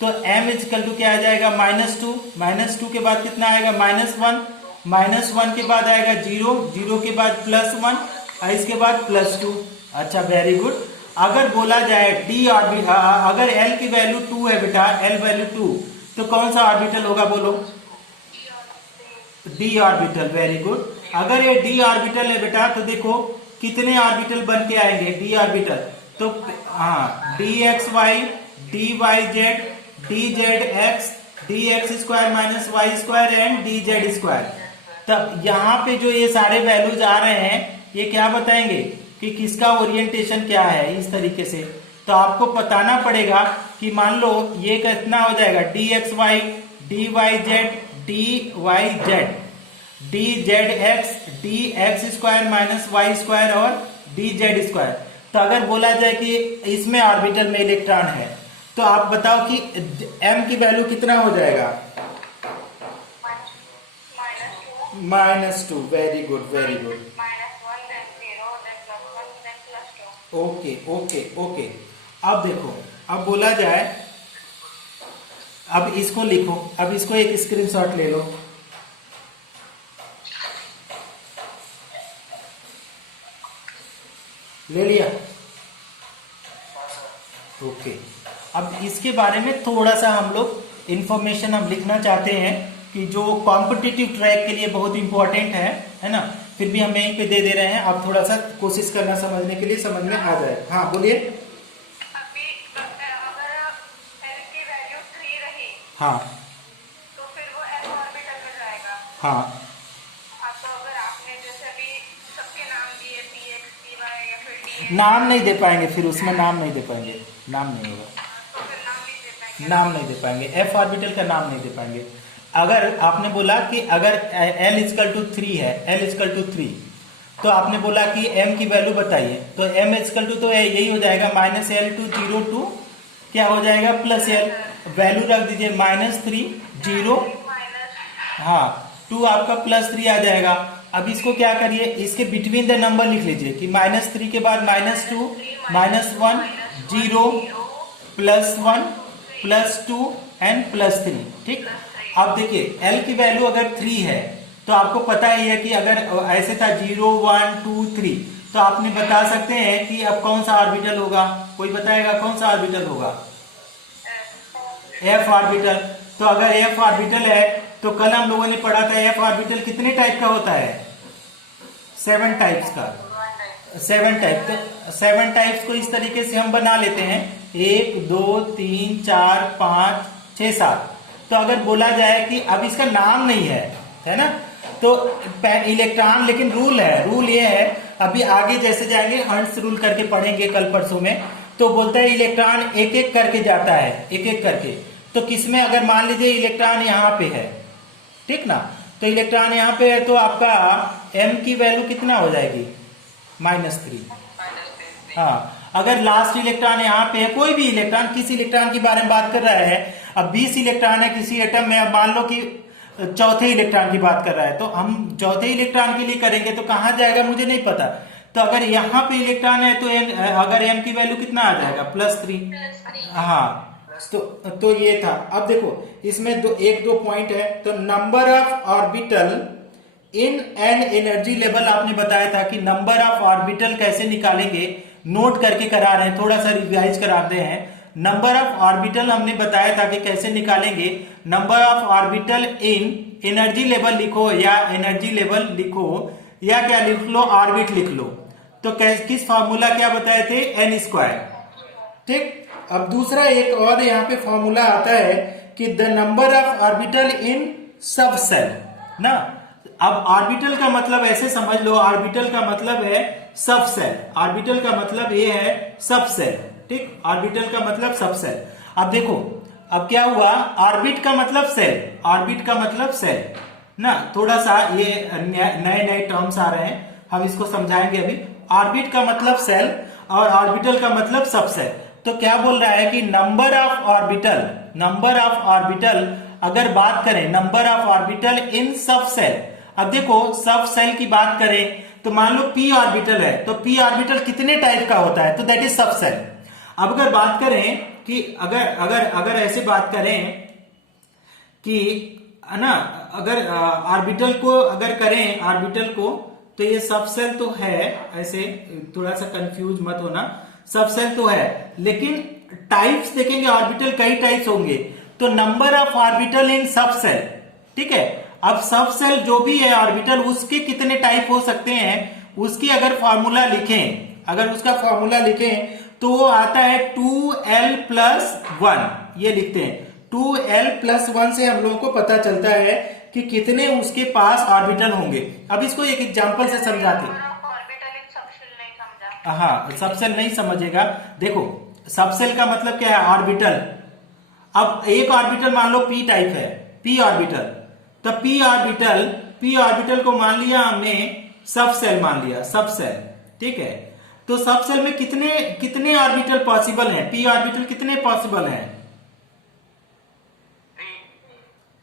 तो m इजकल टू क्या आ जाएगा, -2, -2 के बाद कितना आएगा, -1, -1 के बाद आएगा 0, 0 के बाद +1 और इसके बाद +2। अच्छा, वेरी गुड। अगर बोला जाए d ऑर्बिटल, अगर l की वैल्यू 2 है बेटा, l वैल्यू 2, तो कौन सा ऑर्बिटल होगा बोलो, d ऑर्बिटल, वेरी गुड। अगर ये d ऑर्बिटल है बेटा, तो देखो कितने ऑर्बिटल बन के आएंगे, d ऑर्बिटल। तो हाँ, dxy, dyz, dzx, dx² - y² and dz²। तब यहाँ पे जो ये सारे वैल्यूज आ रहे हैं, ये क्या बताएंगे कि किसका ओरिएंटेशन क्या है, इस तरीके से। तो आपको बताना पड़ेगा कि मान लो ये कितना हो जाएगा, dxy, dyz, dyz, dzx, dx² - y² और dz²। तो अगर बोला जाए कि इसमें ऑर्बिटल में इलेक्ट्रॉन है, तो आप बताओ कि m की वैल्यू कितना हो जाएगा, -2। Very good, very good. Okay okay okay. अब देखो, अब बोला जाए, अब इसको लिखो, अब इसको एक स्क्रीनशॉट ले लो। ले लिया? ओके। अब इसके बारे में थोड़ा सा हम लोग इंफॉर्मेशन हम लिखना चाहते हैं कि जो कॉम्पिटिटिव ट्रैक के लिए बहुत इंपॉर्टेंट है ना। फिर भी हम यहीं पे दे रहे हैं, आप थोड़ा सा कोशिश करना समझने के लिए, समझ में आ जाए। हाँ बोलिए। अभी अगर L की वैल्यू 3 रही, हाँ तो फिर वो S ऑर्बिटल में जाएगा। हाँ तो अगर आपने जैसे अभी सबके नाम दिए, px, py या फिर dx, नाम नहीं दे पाएंगे, फिर उसमें नाम नहीं दे पाएंगे, नाम नहीं होगा, तो फिर नाम नहीं दे पाएंगे। नाम नहीं दे पाएंगे, एफ ऑर्बिटल का नाम नहीं दे पाएंगे। अगर आपने बोला कि अगर L इजकल टू 3 है, L इजकल टू 3, तो आपने बोला कि M की वैल्यू बताइए, तो M इजकल टू तो यही हो जाएगा, -L2 0 2 क्या हो जाएगा, +L। वैल्यू रख दीजिए -3 0, हाँ 2 आपका +3 आ जाएगा। अब इसको क्या करिए, इसके बिटवीन द नंबर लिख लीजिए कि -3 के बाद -2 -1 0 +1 +2 एंड +3। ठीक। अब देखिए L की वैल्यू अगर 3 है, तो आपको पता ही है कि अगर ऐसे था 0 1 2 3, तो आपने बता सकते हैं कि अब कौन सा ऑर्बिटल होगा, कोई बताएगा कौन सा ऑर्बिटल होगा, F ऑर्बिटल। तो अगर F ऑर्बिटल है, तो कल हम लोगों ने पढ़ा था F ऑर्बिटल कितने टाइप का होता है, 7 टाइप्स का, 7 टाइप। तो 7 टाइप्स को इस तरीके से हम बना लेते हैं 1 2 3 4 5 6 7। तो अगर बोला जाए कि अब इसका नाम नहीं है ना, तो इलेक्ट्रॉन, लेकिन रूल है, रूल ये है, अभी आगे जैसे जाएंगे हंट्स रूल करके पढ़ेंगे कल परसों में, तो बोलता है इलेक्ट्रॉन एक एक करके जाता है, एक एक करके। तो किसमें, अगर मान लीजिए इलेक्ट्रॉन यहाँ पे है, ठीक ना, तो इलेक्ट्रॉन यहाँ पे है, तो आपका m की वैल्यू कितना हो जाएगी, -3। हाँ, अगर लास्ट इलेक्ट्रॉन यहाँ पे है, कोई भी इलेक्ट्रॉन, किसी इलेक्ट्रॉन के बारे में बात कर रहा है, अब 20 इलेक्ट्रॉन है किसी एटम में, अब मान लो कि चौथे इलेक्ट्रॉन की बात कर रहा है, तो हम चौथे इलेक्ट्रॉन के लिए करेंगे तो कहाँ जाएगा मुझे नहीं पता। तो अगर यहाँ पे इलेक्ट्रॉन है तो अगर m की वैल्यू कितना आ जाएगा, +3। हाँ, तो ये था। अब देखो इसमें एक दो पॉइंट है। तो number of orbital in an energy level, आपने बताया था कि नंबर ऑफ ऑर्बिटल कैसे निकालेंगे, नोट करके करा रहे हैं, थोड़ा सा रिवाइज कराते हैं। नंबर ऑफ ऑर्बिटल हमने बताया था कि कैसे निकालेंगे। Number of orbital in energy level लिखो, या एनर्जी लेवल लिखो, या क्या लिख लो, ऑर्बिट लिख लो। तो किस फॉर्मूला क्या बताए थे, n²। ठीक। अब दूसरा एक और यहाँ पे फॉर्मूला आता है कि द नंबर ऑफ ऑर्बिटल इन सब सेल ना। अब ऑर्बिटल का मतलब ऐसे समझ लो, ऑर्बिटल का मतलब है सब सेल, ऑर्बिटल का मतलब ये है सब सेल। ठीक, ऑर्बिटल का मतलब सब सेल। अब देखो अब क्या हुआ, ऑर्बिट का मतलब सेल, ऑर्बिट का मतलब सेल ना। थोड़ा सा ये नए नए टर्म्स आ रहे हैं, हम इसको समझाएंगे अभी। ऑर्बिट का मतलब सेल और ऑर्बिटल का मतलब सब सेल। तो क्या बोल रहा है कि number of orbital, number of orbital अगर बात करें, नंबर ऑफ ऑर्बिटल इन सब सेल। अब देखो सब सेल की बात करें तो मान लो p ऑर्बिटल है, तो p ऑर्बिटल कितने टाइप का होता है, तो दैट इज सब सेल। अब अगर बात करें कि अगर अगर अगर ऐसे बात करें कि है ना, अगर ऑर्बिटल को अगर करें, ऑर्बिटल को, तो ये सब सेल तो है, ऐसे थोड़ा सा कंफ्यूज मत होना, सब सेल तो है, लेकिन टाइप्स देखेंगे ऑर्बिटल कई टाइप्स होंगे। तो नंबर ऑफ ऑर्बिटल इन सब सेल, ठीक है। अब सब सेल जो भी है ऑर्बिटल, उसके कितने टाइप हो सकते हैं, उसकी अगर फॉर्मूला लिखें, अगर उसका फॉर्मूला लिखें तो वो आता है 2l+1, ये लिखते हैं 2l+1 से हम लोगों को पता चलता है कि कितने उसके पास ऑर्बिटल होंगे। अब इसको एक एग्जांपल से समझाते हैं। हाँ, सबसेल नहीं समझेगा। देखो सबसेल का मतलब क्या है, ऑर्बिटल। अब एक ऑर्बिटल मान लो p टाइप है, p ऑर्बिटल, तो p ऑर्बिटल को मान लिया हमने सब सेल, मान लिया सब सेल, ठीक है। तो सब सेल में कितने ऑर्बिटल पॉसिबल हैं, p ऑर्बिटल कितने पॉसिबल हैं,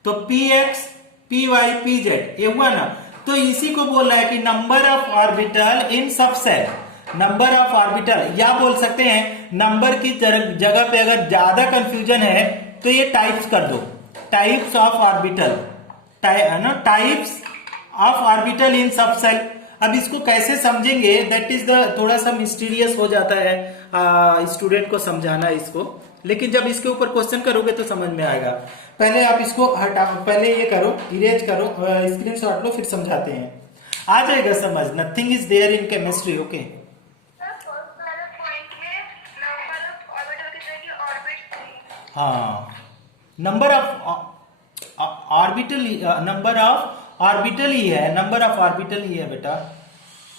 तो px py pz, ये हुआ ना। तो इसी को बोल रहा है कि नंबर ऑफ ऑर्बिटल इन सब सेल, नंबर ऑफ ऑर्बिटल, या बोल सकते हैं नंबर की जगह पे अगर ज्यादा कंफ्यूजन है तो ये टाइप्स कर दो, types of orbital, types of orbital इन सब सेल। अब इसको कैसे समझेंगे, दैट इज द थोड़ा सा मिस्टीरियस हो जाता है स्टूडेंट को समझाना इसको, लेकिन जब इसके ऊपर क्वेश्चन करोगे तो समझ में आएगा। पहले आप इसको हटा, पहले ये करो, इरेज करो, स्क्रीनशॉट लो, फिर समझाते हैं, आ जाएगा समझ। Nothing is there in chemistry, okay. हाँ, number of orbital, number of orbital ही है, नंबर ऑफ ऑर्बिटल ही है बेटा।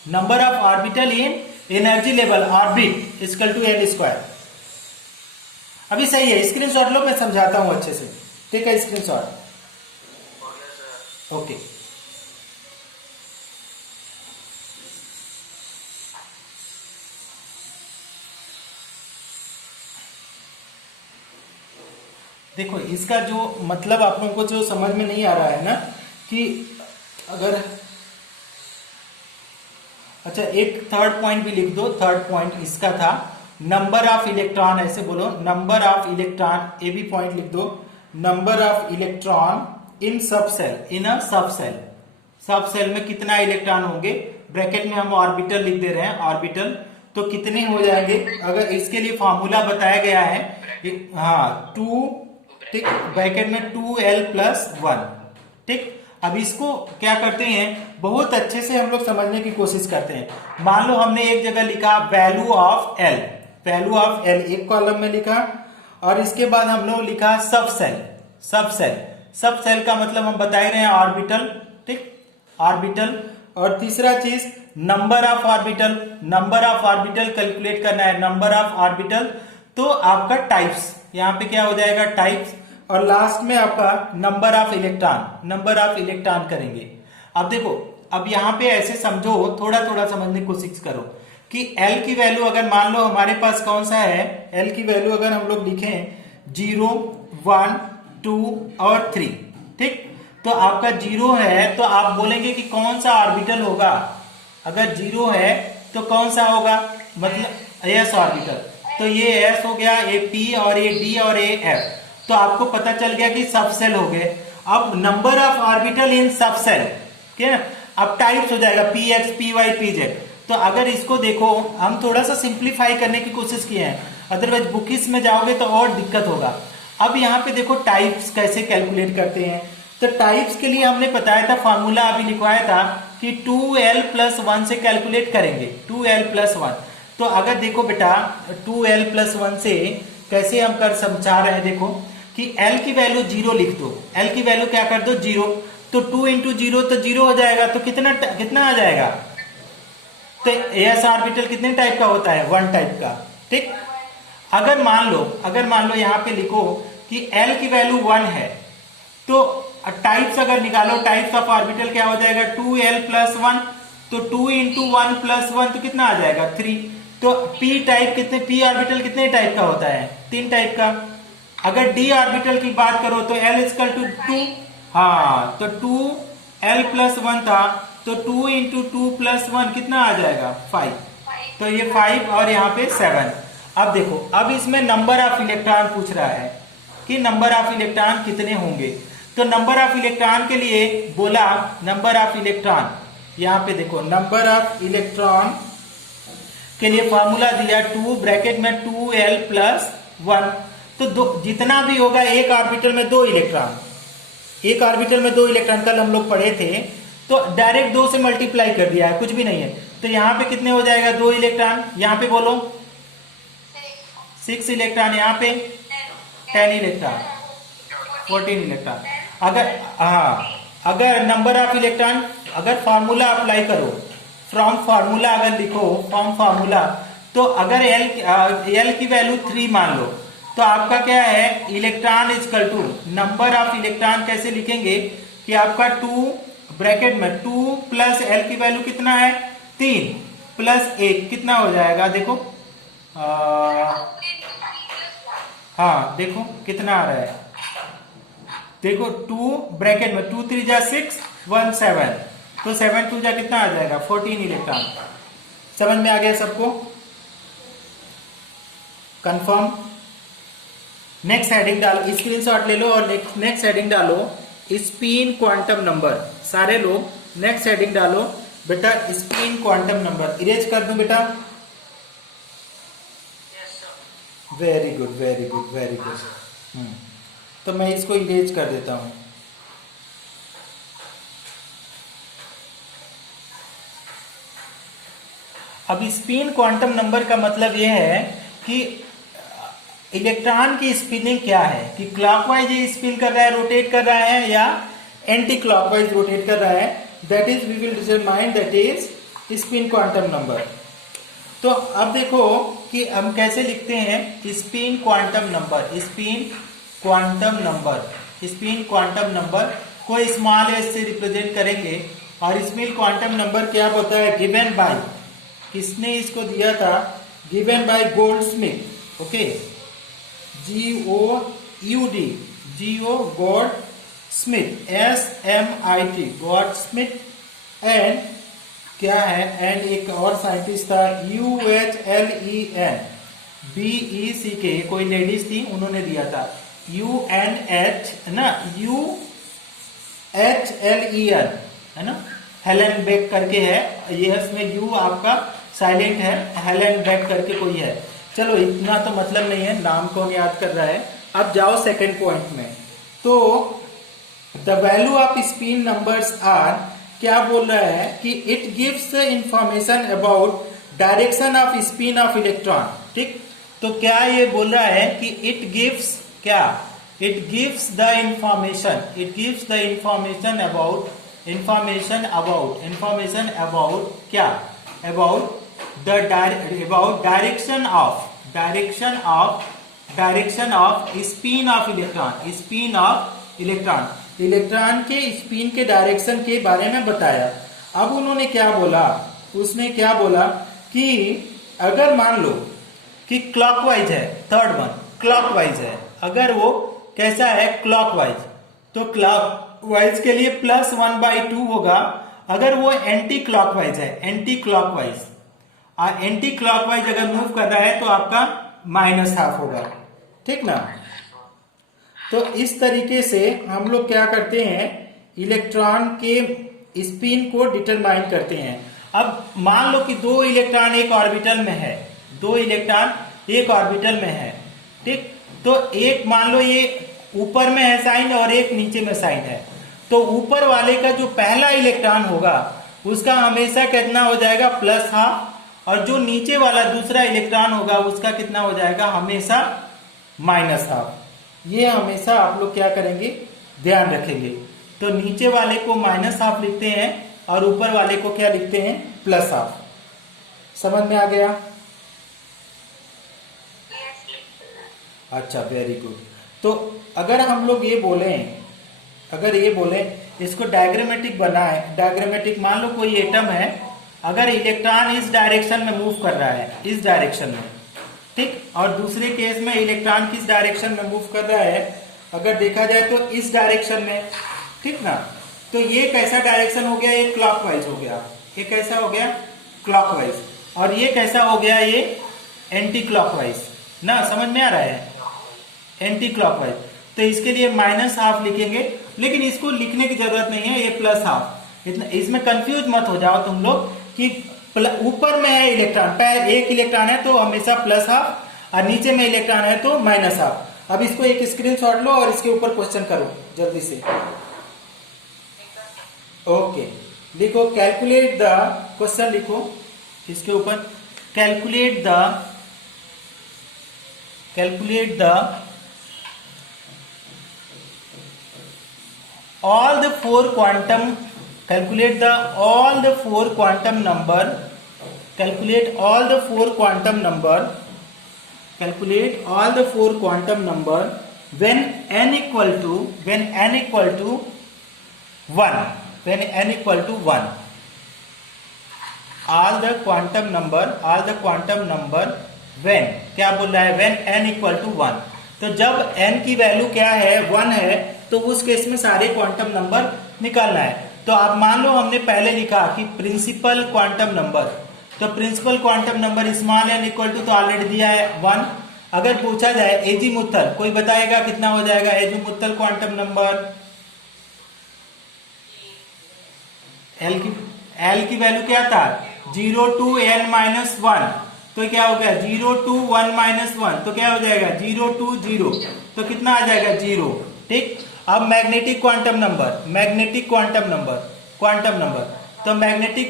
Number of orbital in energy level orbit equal to l²। अभी सही है, स्क्रीनशॉट लो, मैं समझाता हूं अच्छे से, ठीक है। Screenshot, okay. देखो इसका जो मतलब आप लोगों को जो समझ में नहीं आ रहा है ना, कि अगर, अच्छा एक थर्ड पॉइंट भी लिख दो। थर्ड पॉइंट इसका था नंबर ऑफ इलेक्ट्रॉन, ऐसे बोलो नंबर ऑफ इलेक्ट्रॉन, ए भी पॉइंट लिख दो, नंबर ऑफ इलेक्ट्रॉन इन सब सेल, इन अ सब सेल। सब सेल में कितना इलेक्ट्रॉन होंगे, ब्रैकेट में हम ऑर्बिटल लिख दे रहे हैं, ऑर्बिटल, तो कितने हो जाएंगे। अगर इसके लिए फॉर्मूला बताया गया है, हाँ 2, ठीक, ब्रैकेट में 2l+1, ठीक। अब इसको क्या करते हैं, बहुत अच्छे से हम लोग समझने की कोशिश करते हैं। मान लो हमने एक जगह लिखा value of l, value of L एक कॉलम में लिखा, और इसके बाद हम लोग लिखा सब सेल। सब सेल का मतलब हम बता ही रहे हैं ऑर्बिटल, ठीक, ऑर्बिटल। और तीसरा चीज नंबर ऑफ ऑर्बिटल कैलकुलेट करना है, नंबर ऑफ ऑर्बिटल। तो आपका टाइप्स यहाँ पे क्या हो जाएगा, टाइप्स। और लास्ट में आपका नंबर ऑफ इलेक्ट्रॉन करेंगे। अब देखो, अब यहाँ पे ऐसे समझो, थोड़ा थोड़ा समझने की कोशिश करो कि L की वैल्यू अगर मान लो हमारे पास कौन सा है, L की वैल्यू अगर हम लोग लिखें 0, 1, 2 और 3, ठीक। तो आपका 0 है तो आप बोलेंगे कि कौन सा ऑर्बिटल होगा। अगर 0 है तो कौन सा होगा, मतलब एस ऑर्बिटल। तो ये एस हो गया, ये पी और ये डी और ये एफ। तो आपको पता चल गया कि सब सेल हो गए। अब नंबर ऑफ ऑर्बिटल इन सब सेल, ठीक है ना। अब टाइप्स हो जाएगा p x, p y, p z. तो अगर इसको देखो, हम थोड़ा सा सिंप्लीफाई करने की कोशिश किए हैं, अदरवाइज बुकिस में जाओगे तो और दिक्कत होगा। अब यहाँ पे देखो टाइप्स कैसे कैलकुलेट करते हैं। तो टाइप्स के लिए हमने बताया था, फॉर्मूला अभी लिखवाया था कि 2l+1 से कैलकुलेट करेंगे, 2l+1। तो अगर देखो बेटा 2l+1 से कैसे हम कर समझा रहे हैं, देखो कि l की वैल्यू 0 लिख दो, l की वैल्यू क्या कर दो 0। तो 2 × 0 तो 0 हो जाएगा। तो कितना आ जाएगा। तो एस ऑर्बिटल कितने टाइप का होता है, 1 टाइप का, ठीक। अगर मान लो यहाँ पे लिखो कि L की वैल्यू 1 है, तो टाइप्स अगर निकालो, टाइप्स ऑफ ऑर्बिटल क्या हो जाएगा 2l+1। तो 2 × 1+1 तो कितना आ जाएगा 3। तो p टाइप कितने, p ऑर्बिटल कितने टाइप का होता है, 3 टाइप का। अगर d ऑर्बिटल की बात करो तो l = 2, हाँ, तो 2l+1 था, तो 2 × 2+1 कितना आ जाएगा 5। तो ये 5 और यहाँ पे 7। अब देखो, अब इसमें नंबर ऑफ इलेक्ट्रॉन पूछ रहा है कि नंबर ऑफ इलेक्ट्रॉन कितने होंगे। तो नंबर ऑफ इलेक्ट्रॉन के लिए बोला, नंबर ऑफ इलेक्ट्रॉन, यहाँ पे देखो नंबर ऑफ इलेक्ट्रॉन के लिए फॉर्मूला दिया 2 ब्रैकेट में 2l+1। तो जितना भी होगा एक ऑर्बिटल में 2 इलेक्ट्रॉन, एक ऑर्बिटल में 2 इलेक्ट्रॉन, कल हम लोग पढ़े थे। तो डायरेक्ट 2 से मल्टीप्लाई कर दिया है, कुछ भी नहीं है। तो यहाँ पे कितने हो जाएगा 2 इलेक्ट्रॉन, यहाँ पे बोलो 6 इलेक्ट्रॉन, यहाँ पे 10 इलेक्ट्रॉन, 14 इलेक्ट्रॉन। अगर नंबर ऑफ इलेक्ट्रॉन, अगर फार्मूला अप्लाई करो, फ्रॉम फार्मूला अगर लिखो, फ्रॉम फार्मूला, तो अगर L की वैल्यू 3 मान लो, तो आपका क्या है, electron equal to number of electron कैसे लिखेंगे कि आपका 2 ब्रैकेट में 2 + L की वैल्यू कितना है 3 + 1 कितना हो जाएगा, देखो हाँ देखो कितना आ रहा है, देखो 2 ब्रैकेट में 2 × 3 = 6, 1 7, तो 7 × 2 कितना आ जाएगा 14 इलेक्ट्रॉन। समझ में आ गया सबको, कंफर्म। नेक्स्ट हेडिंग डालो, स्क्रीनशॉट ले लो और नेक्स्ट हेडिंग डालो स्पिन क्वांटम नंबर। सारे लोग नेक्स्ट हेडिंग डालो बेटा, स्पिन क्वांटम नंबर। इरेज कर दूं बेटा, very good very good very good. तो मैं इसको इरेज कर देता हूं। अब स्पिन क्वांटम नंबर का मतलब यह है कि इलेक्ट्रॉन की स्पिनिंग क्या है, कि क्लॉकवाइज ये स्पिन कर रहा है, रोटेट कर रहा है, या एंटी क्लॉकवाइज रोटेट कर रहा है। That is we will determine, that is spin quantum number. तो अब देखो कि हम कैसे लिखते हैं spin quantum number. Spin quantum number को स्मॉल एस से रिप्रेजेंट करेंगे। और स्पिन क्वांटम नंबर क्या होता है, गिवन बाय, किसने इसको दिया था, given by Goldsmith, okay, G-O-U-D, Goldsmith, S-M-I-T, Goldsmith. And क्या है, एंड एक और साइंटिस्ट था UHLEN BECK, कोई लेडीज थी, उन्होंने दिया था UNH ना, UHLEN है ना, हेलन बेक करके है ये, इसमें यू आपका साइलेंट है, हेलन बेक करके कोई है। चलो इतना तो मतलब नहीं है, नाम कौन याद कर रहा है। अब जाओ सेकंड पॉइंट में। तो the value of spin numbers are, क्या बोल रहा है कि it gives information about direction of spin of electron. ठीक, तो क्या ये बोल रहा है कि इट गिव्स क्या, it gives the information, it gives the information about क्या, about the direction of spin of electron, electron के स्पिन के डायरेक्शन के बारे में बताया। अब उन्होंने क्या बोला, उसने क्या बोला कि अगर मान लो कि क्लॉकवाइज है, थर्ड वन क्लॉकवाइज है, अगर वो कैसा है क्लॉकवाइज, तो क्लॉकवाइज के लिए +1/2 होगा। अगर वो एंटी क्लॉकवाइज है, एंटी क्लॉकवाइज अगर मूव कर रहा है तो आपका -½ होगा। ठीक ना, तो इस तरीके से हम लोग क्या करते हैं, इलेक्ट्रॉन के स्पिन को डिटरमाइन करते हैं। अब मान लो कि 2 इलेक्ट्रॉन एक ऑर्बिटल में है, 2 इलेक्ट्रॉन एक ऑर्बिटल में है। ठीक, तो एक मान लो ये ऊपर में है साइन और एक नीचे में साइन है, तो ऊपर वाले का जो पहला इलेक्ट्रॉन होगा उसका हमेशा कितना हो जाएगा +½ और जो नीचे वाला दूसरा इलेक्ट्रॉन होगा उसका कितना हो जाएगा हमेशा -½ ये हमेशा आप लोग क्या करेंगे, ध्यान रखेंगे। तो नीचे वाले को -½ लिखते हैं और ऊपर वाले को क्या लिखते हैं +½ समझ में आ गया? अच्छा, वेरी गुड। तो अगर हम लोग ये बोलें इसको डायग्रामेटिक बनाए, डायग्रामेटिक मान लो कोई एटम है, अगर इलेक्ट्रॉन इस डायरेक्शन में मूव कर रहा है, इस डायरेक्शन में, ठीक, और दूसरे केस में इलेक्ट्रॉन किस डायरेक्शन में मूव कर रहा है, अगर देखा जाए तो इस डायरेक्शन में। ठीक ना, तो ये कैसा डायरेक्शन हो गया, ये क्लॉकवाइज हो गया, ये कैसा हो गया क्लॉकवाइज, और ये कैसा हो गया, ये एंटी क्लॉकवाइज ना, समझ में आ रहा है, एंटी क्लॉकवाइज। तो इसके लिए -½ लिखेंगे, लेकिन इसको लिखने की जरूरत नहीं है, ये +½ इतना, इसमें कंफ्यूज मत हो जाओ तुम लोग कि ऊपर में है इलेक्ट्रॉन, पहले एक इलेक्ट्रॉन है तो हमेशा +½ और नीचे में इलेक्ट्रॉन है तो -½ अब इसको एक स्क्रीनशॉट लो और इसके ऊपर क्वेश्चन करो जल्दी से। ओके, लिखो कैलकुलेट द, क्वेश्चन लिखो इसके ऊपर, calculate the all the 4 quantum number when n equal to 1, all the quantum number when, क्या बोल रहा है, when n equal to 1, तो जब n की वैल्यू क्या है 1 है तो उस केस में सारे क्वांटम नंबर निकालना है। तो आप मान लो हमने पहले लिखा कि प्रिंसिपल क्वांटम नंबर, तो principal quantum number small n equal to तो ऑलरेडी दिया है 1। अगर पूछा जाए एजीमुथल, कोई बताएगा कितना हो जाएगा एजीमुथल क्वांटम नंबर, एल की वैल्यू क्या था 0 to n-1, तो क्या हो गया 0 to 1-1, तो क्या हो जाएगा 0 to 0, तो कितना आ जाएगा 0। ठीक, अब मैग्नेटिक क्वांटम नंबर, तो मैग्नेटिक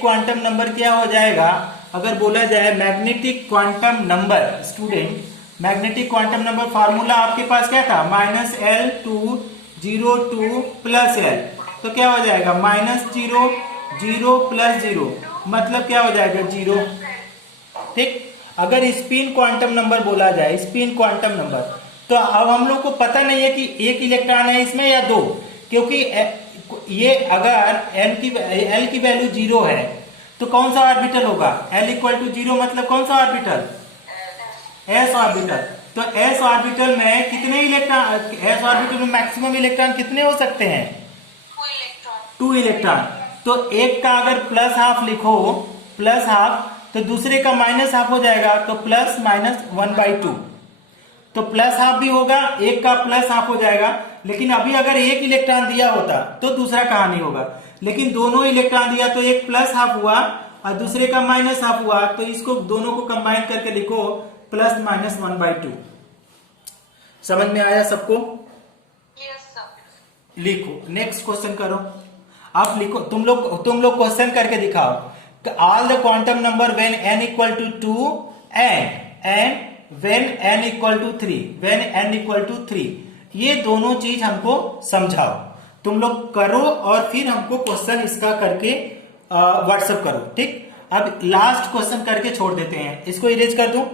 क्वांटम नंबर क्या हो जाएगा, अगर बोला जाए magnetic quantum number, student magnetic quantum number formula आपके पास क्या था -L to 0 to +L, तो क्या हो जाएगा -0 0 +0 मतलब क्या हो जाएगा 0। ठीक, अगर स्पिन क्वांटम नंबर बोला जाए, स्पिन क्वांटम नंबर, तो अब हम लोग को पता नहीं है कि एक इलेक्ट्रॉन है इसमें या 2, क्योंकि ये अगर L की वैल्यू 0 है तो कौन सा ऑर्बिटल होगा, L इक्वल टू 0 मतलब कौन सा ऑर्बिटल, S ऑर्बिटल। तो S ऑर्बिटल में कितने इलेक्ट्रॉन, S ऑर्बिटल में मैक्सिमम इलेक्ट्रॉन कितने हो सकते हैं 2 इलेक्ट्रॉन। तो एक का अगर +½ लिखो, +½ तो दूसरे का -½ हो जाएगा, तो +-1/2, तो +½ भी होगा, एक का +½ हो जाएगा। लेकिन अभी अगर एक इलेक्ट्रॉन दिया होता तो दूसरा कहानी होगा, लेकिन दोनों इलेक्ट्रॉन दिया तो एक +½ हुआ और दूसरे का -½ हुआ, तो इसको दोनों को कंबाइन करके लिखो +-1/2। समझ में आया सबको? लिखो, नेक्स्ट क्वेश्चन करो। आप लिखो, तुम लोग क्वेश्चन करके दिखाओ। all the quantum number when n equal to 2 and when n equal to 3, when n equal to 3, ये दोनों चीज हमको समझाओ, तुम लोग करो और फिर हमको क्वेश्चन इसका करके व्हाट्सएप करो, ठीक। अब लास्ट क्वेश्चन करके छोड़ देते हैं, इसको इरेज कर दूं,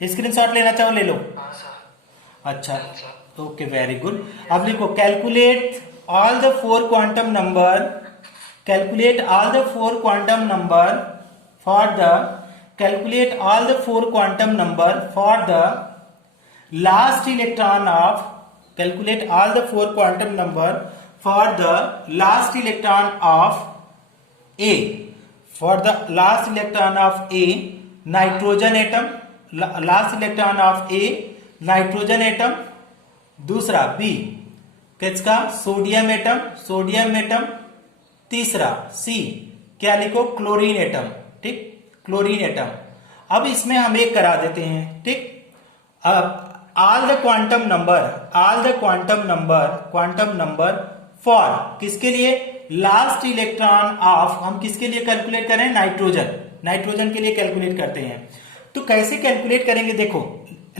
स्क्रीनशॉट लेना चाहो ले लो। अच्छा, ओके, वेरी गुड। अब लिखो calculate all the 4 quantum number, calculate all the 4 quantum number for the calculate all the 4 quantum number for the last electron of calculate all the 4 quantum number for the last electron of A, for the last electron of A nitrogen atom, last electron of A nitrogen atom, दूसरा B किसका सोडियम एटम, सोडियम एटम, तीसरा सी क्या लिखो क्लोरीन एटम, ठीक, क्लोरीन एटम। अब इसमें हम एक करा देते हैं, ठीक। अब all the quantum number, all the quantum number, quantum number for किसके लिए, लास्ट इलेक्ट्रॉन ऑफ, हम किसके लिए कैलकुलेट करें, नाइट्रोजन, नाइट्रोजन के लिए कैलकुलेट करते हैं। तो कैसे कैलकुलेट करेंगे, देखो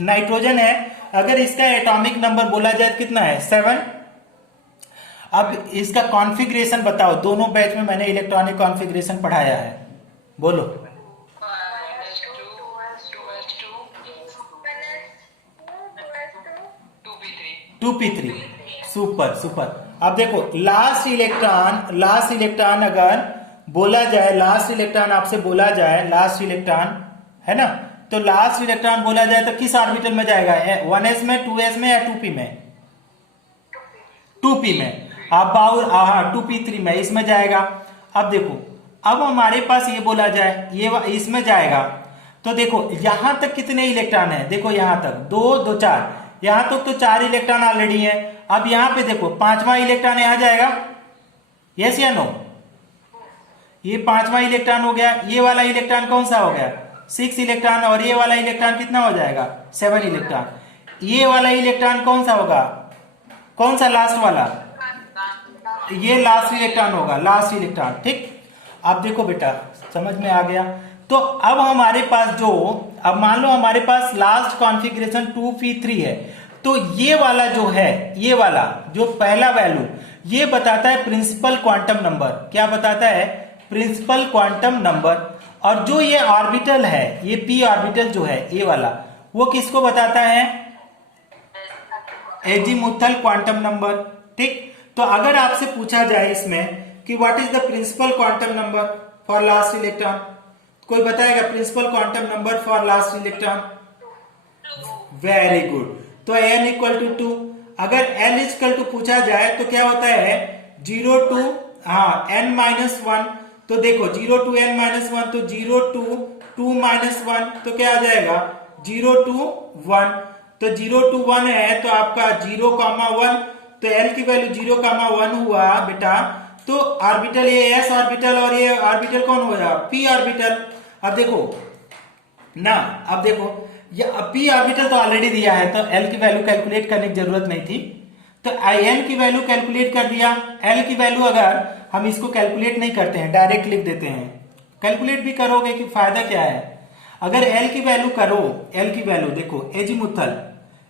नाइट्रोजन है, अगर इसका एटॉमिक नंबर बोला जाए कितना है 7। अब इसका कॉन्फ़िगरेशन बताओ, दोनों बैच में मैंने इलेक्ट्रॉनिक कॉन्फ़िगरेशन पढ़ाया है, बोलो। 2p3, super super. अब देखो लास्ट इलेक्ट्रॉन अगर बोला जाए, लास्ट इलेक्ट्रॉन आपसे बोला जाए, लास्ट इलेक्ट्रॉन है ना, तो लास्ट इलेक्ट्रॉन बोला जाए तो किस ऑर्बिटल में जाएगा, 1s में, 2s में या 2p में, 2p में। अब हाँ 2p3 में, इसमें जाएगा। अब देखो अब हमारे पास ये बोला जाए ये इसमें जाएगा, तो देखो यहां तक कितने इलेक्ट्रॉन है, देखो यहां तक 2 2 4, यहां तक तो 4 इलेक्ट्रॉन ऑलरेडी है। अब यहां पे देखो 5वां इलेक्ट्रॉन यहां जाएगा, यस या नो, ये 5वां इलेक्ट्रॉन हो गया। ये वाला इलेक्ट्रॉन कौन सा हो गया, 6 इलेक्ट्रॉन, और ये वाला इलेक्ट्रॉन कितना हो जाएगा, 7 इलेक्ट्रॉन। ये वाला इलेक्ट्रॉन कौन सा होगा, कौन सा लास्ट वाला, ये लास्ट इलेक्ट्रॉन होगा, लास्ट इलेक्ट्रॉन, ठीक। अब देखो बेटा समझ में आ गया। तो अब हमारे पास जो, अब मान लो हमारे पास लास्ट कॉन्फ़िगरेशन 2p3 है, तो ये वाला जो है, ये वाला जो पहला वैल्यू, ये बताता है प्रिंसिपल क्वांटम नंबर, क्या बताता है, प्रिंसिपल क्वांटम नंबर। और जो ये ऑर्बिटल है, ये p ऑर्बिटल जो है ये वाला, वो किसको बताता है, एजीमुथल क्वांटम नंबर, ठीक। तो अगर आपसे पूछा जाए इसमें कि what is the principal quantum number for last electron, कोई बताएगा principal quantum number for last electron, very good. तो n इक्वल टू 2, अगर n इक्वल टू पूछा जाए तो क्या होता है 0 to n-1, तो देखो 0 to n-1, तो 0 to 2-1, तो क्या आ जाएगा 0 to 1, तो 0 to 1 है तो आपका 0,1, तो l की वैल्यू 0,1 हुआ बेटा। तो ऑर्बिटल ये s ऑर्बिटल और ये ऑर्बिटल कौन हो जाएगा, p ऑर्बिटल। अब देखो ना, अब देखो ये p ऑर्बिटल तो ऑलरेडी दिया है, तो l की वैल्यू कैलकुलेट करने की जरूरत नहीं थी, तो n की वैल्यू कैलकुलेट कर दिया। l की वैल्यू अगर हम इसको कैलकुलेट नहीं करते हैं, डायरेक्ट लिख देते हैं, कैलकुलेट भी करोगे कि फायदा क्या है, अगर l की वैल्यू करो, l की वैल्यू देखो एजीमुथल,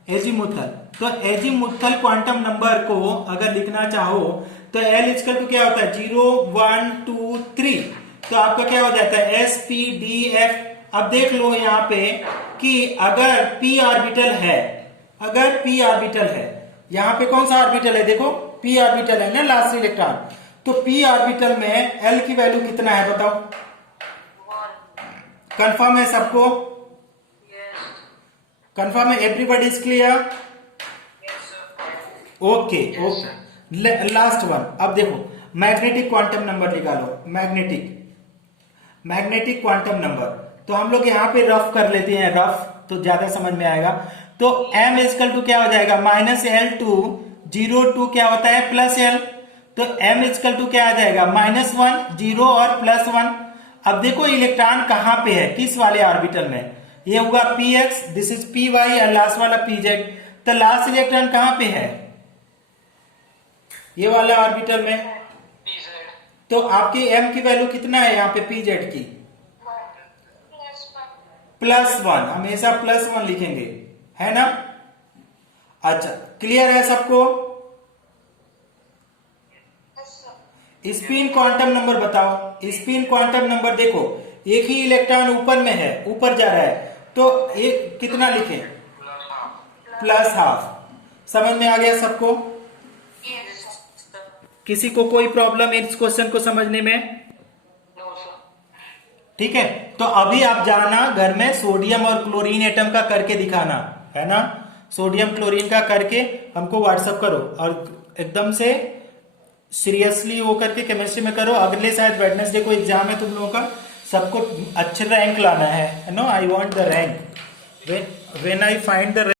एजीमुथल, तो एजीमुथल क्वांटम नंबर को अगर लिखना चाहो तो l इक्वल टू क्या होता है 0 1 2 3, तो आपका क्या हो जाता है s p d f। अब देख लो यहाँ पे कि अगर p ऑर्बिटल है, अगर p ऑर्बिटल है, यहाँ पे कौन सा ऑर्बिटल है, देखो p ऑर्बिटल है ना लास्ट इलेक्ट्रॉन, तो p ऑर्बिटल में l की वैल्यू कितना है बताओ, कंफर्म है सबको, कंफर्म है, everybody is clear, okay okay. Last one, अब देखो मैग्नेटिक क्वांटम नंबर निकालो, मैग्नेटिक क्वांटम नंबर, तो हम लोग यहाँ पे रफ कर लेते हैं, रफ तो ज्यादा समझ में आएगा। तो m इक्वल टू क्या हो जाएगा -l टू 0 टू क्या होता है +l, तो m इक्वल टू क्या आ जाएगा -1 0 और +1। अब देखो इलेक्ट्रॉन कहाँ पे है, किस वाले ऑर्बिटल में, ये हुआ px, दिस इज py और लास्ट वाला pz, तो लास्ट इलेक्ट्रॉन कहाँ पे है, ये वाला ऑर्बिटल में, तो आपकी m की वैल्यू कितना है यहाँ पे pz की? +1, हमेशा +1 लिखेंगे, है ना? अच्छा, क्लियर है सबको? स्पिन क्वांटम नंबर बताओ। स्पिन क्वांटम नंबर देखो, एक ही इलेक्ट्रॉन ऊपर में है, ऊपर जा रहा है, तो एक कितना लिखें? +½ समझ में आ गया सबको? किसी को कोई प्रॉब्लम इस क्वेश्चन को समझने में? ठीक है, तो अभी आप जाना घर में सोडियम और क्लोरीन एटम का करके दिखाना, है ना? सोडियम क्लोरीन का करके हमको व्हाट्सएप करो और एकदम से सीरियसली वो करके केमिस्ट्री में करो। अगले शायद वेडनेसडे को एग्जाम है तुम लोगों का, सबको अच्छे रैंक लाना है no, I want the rank, when I find the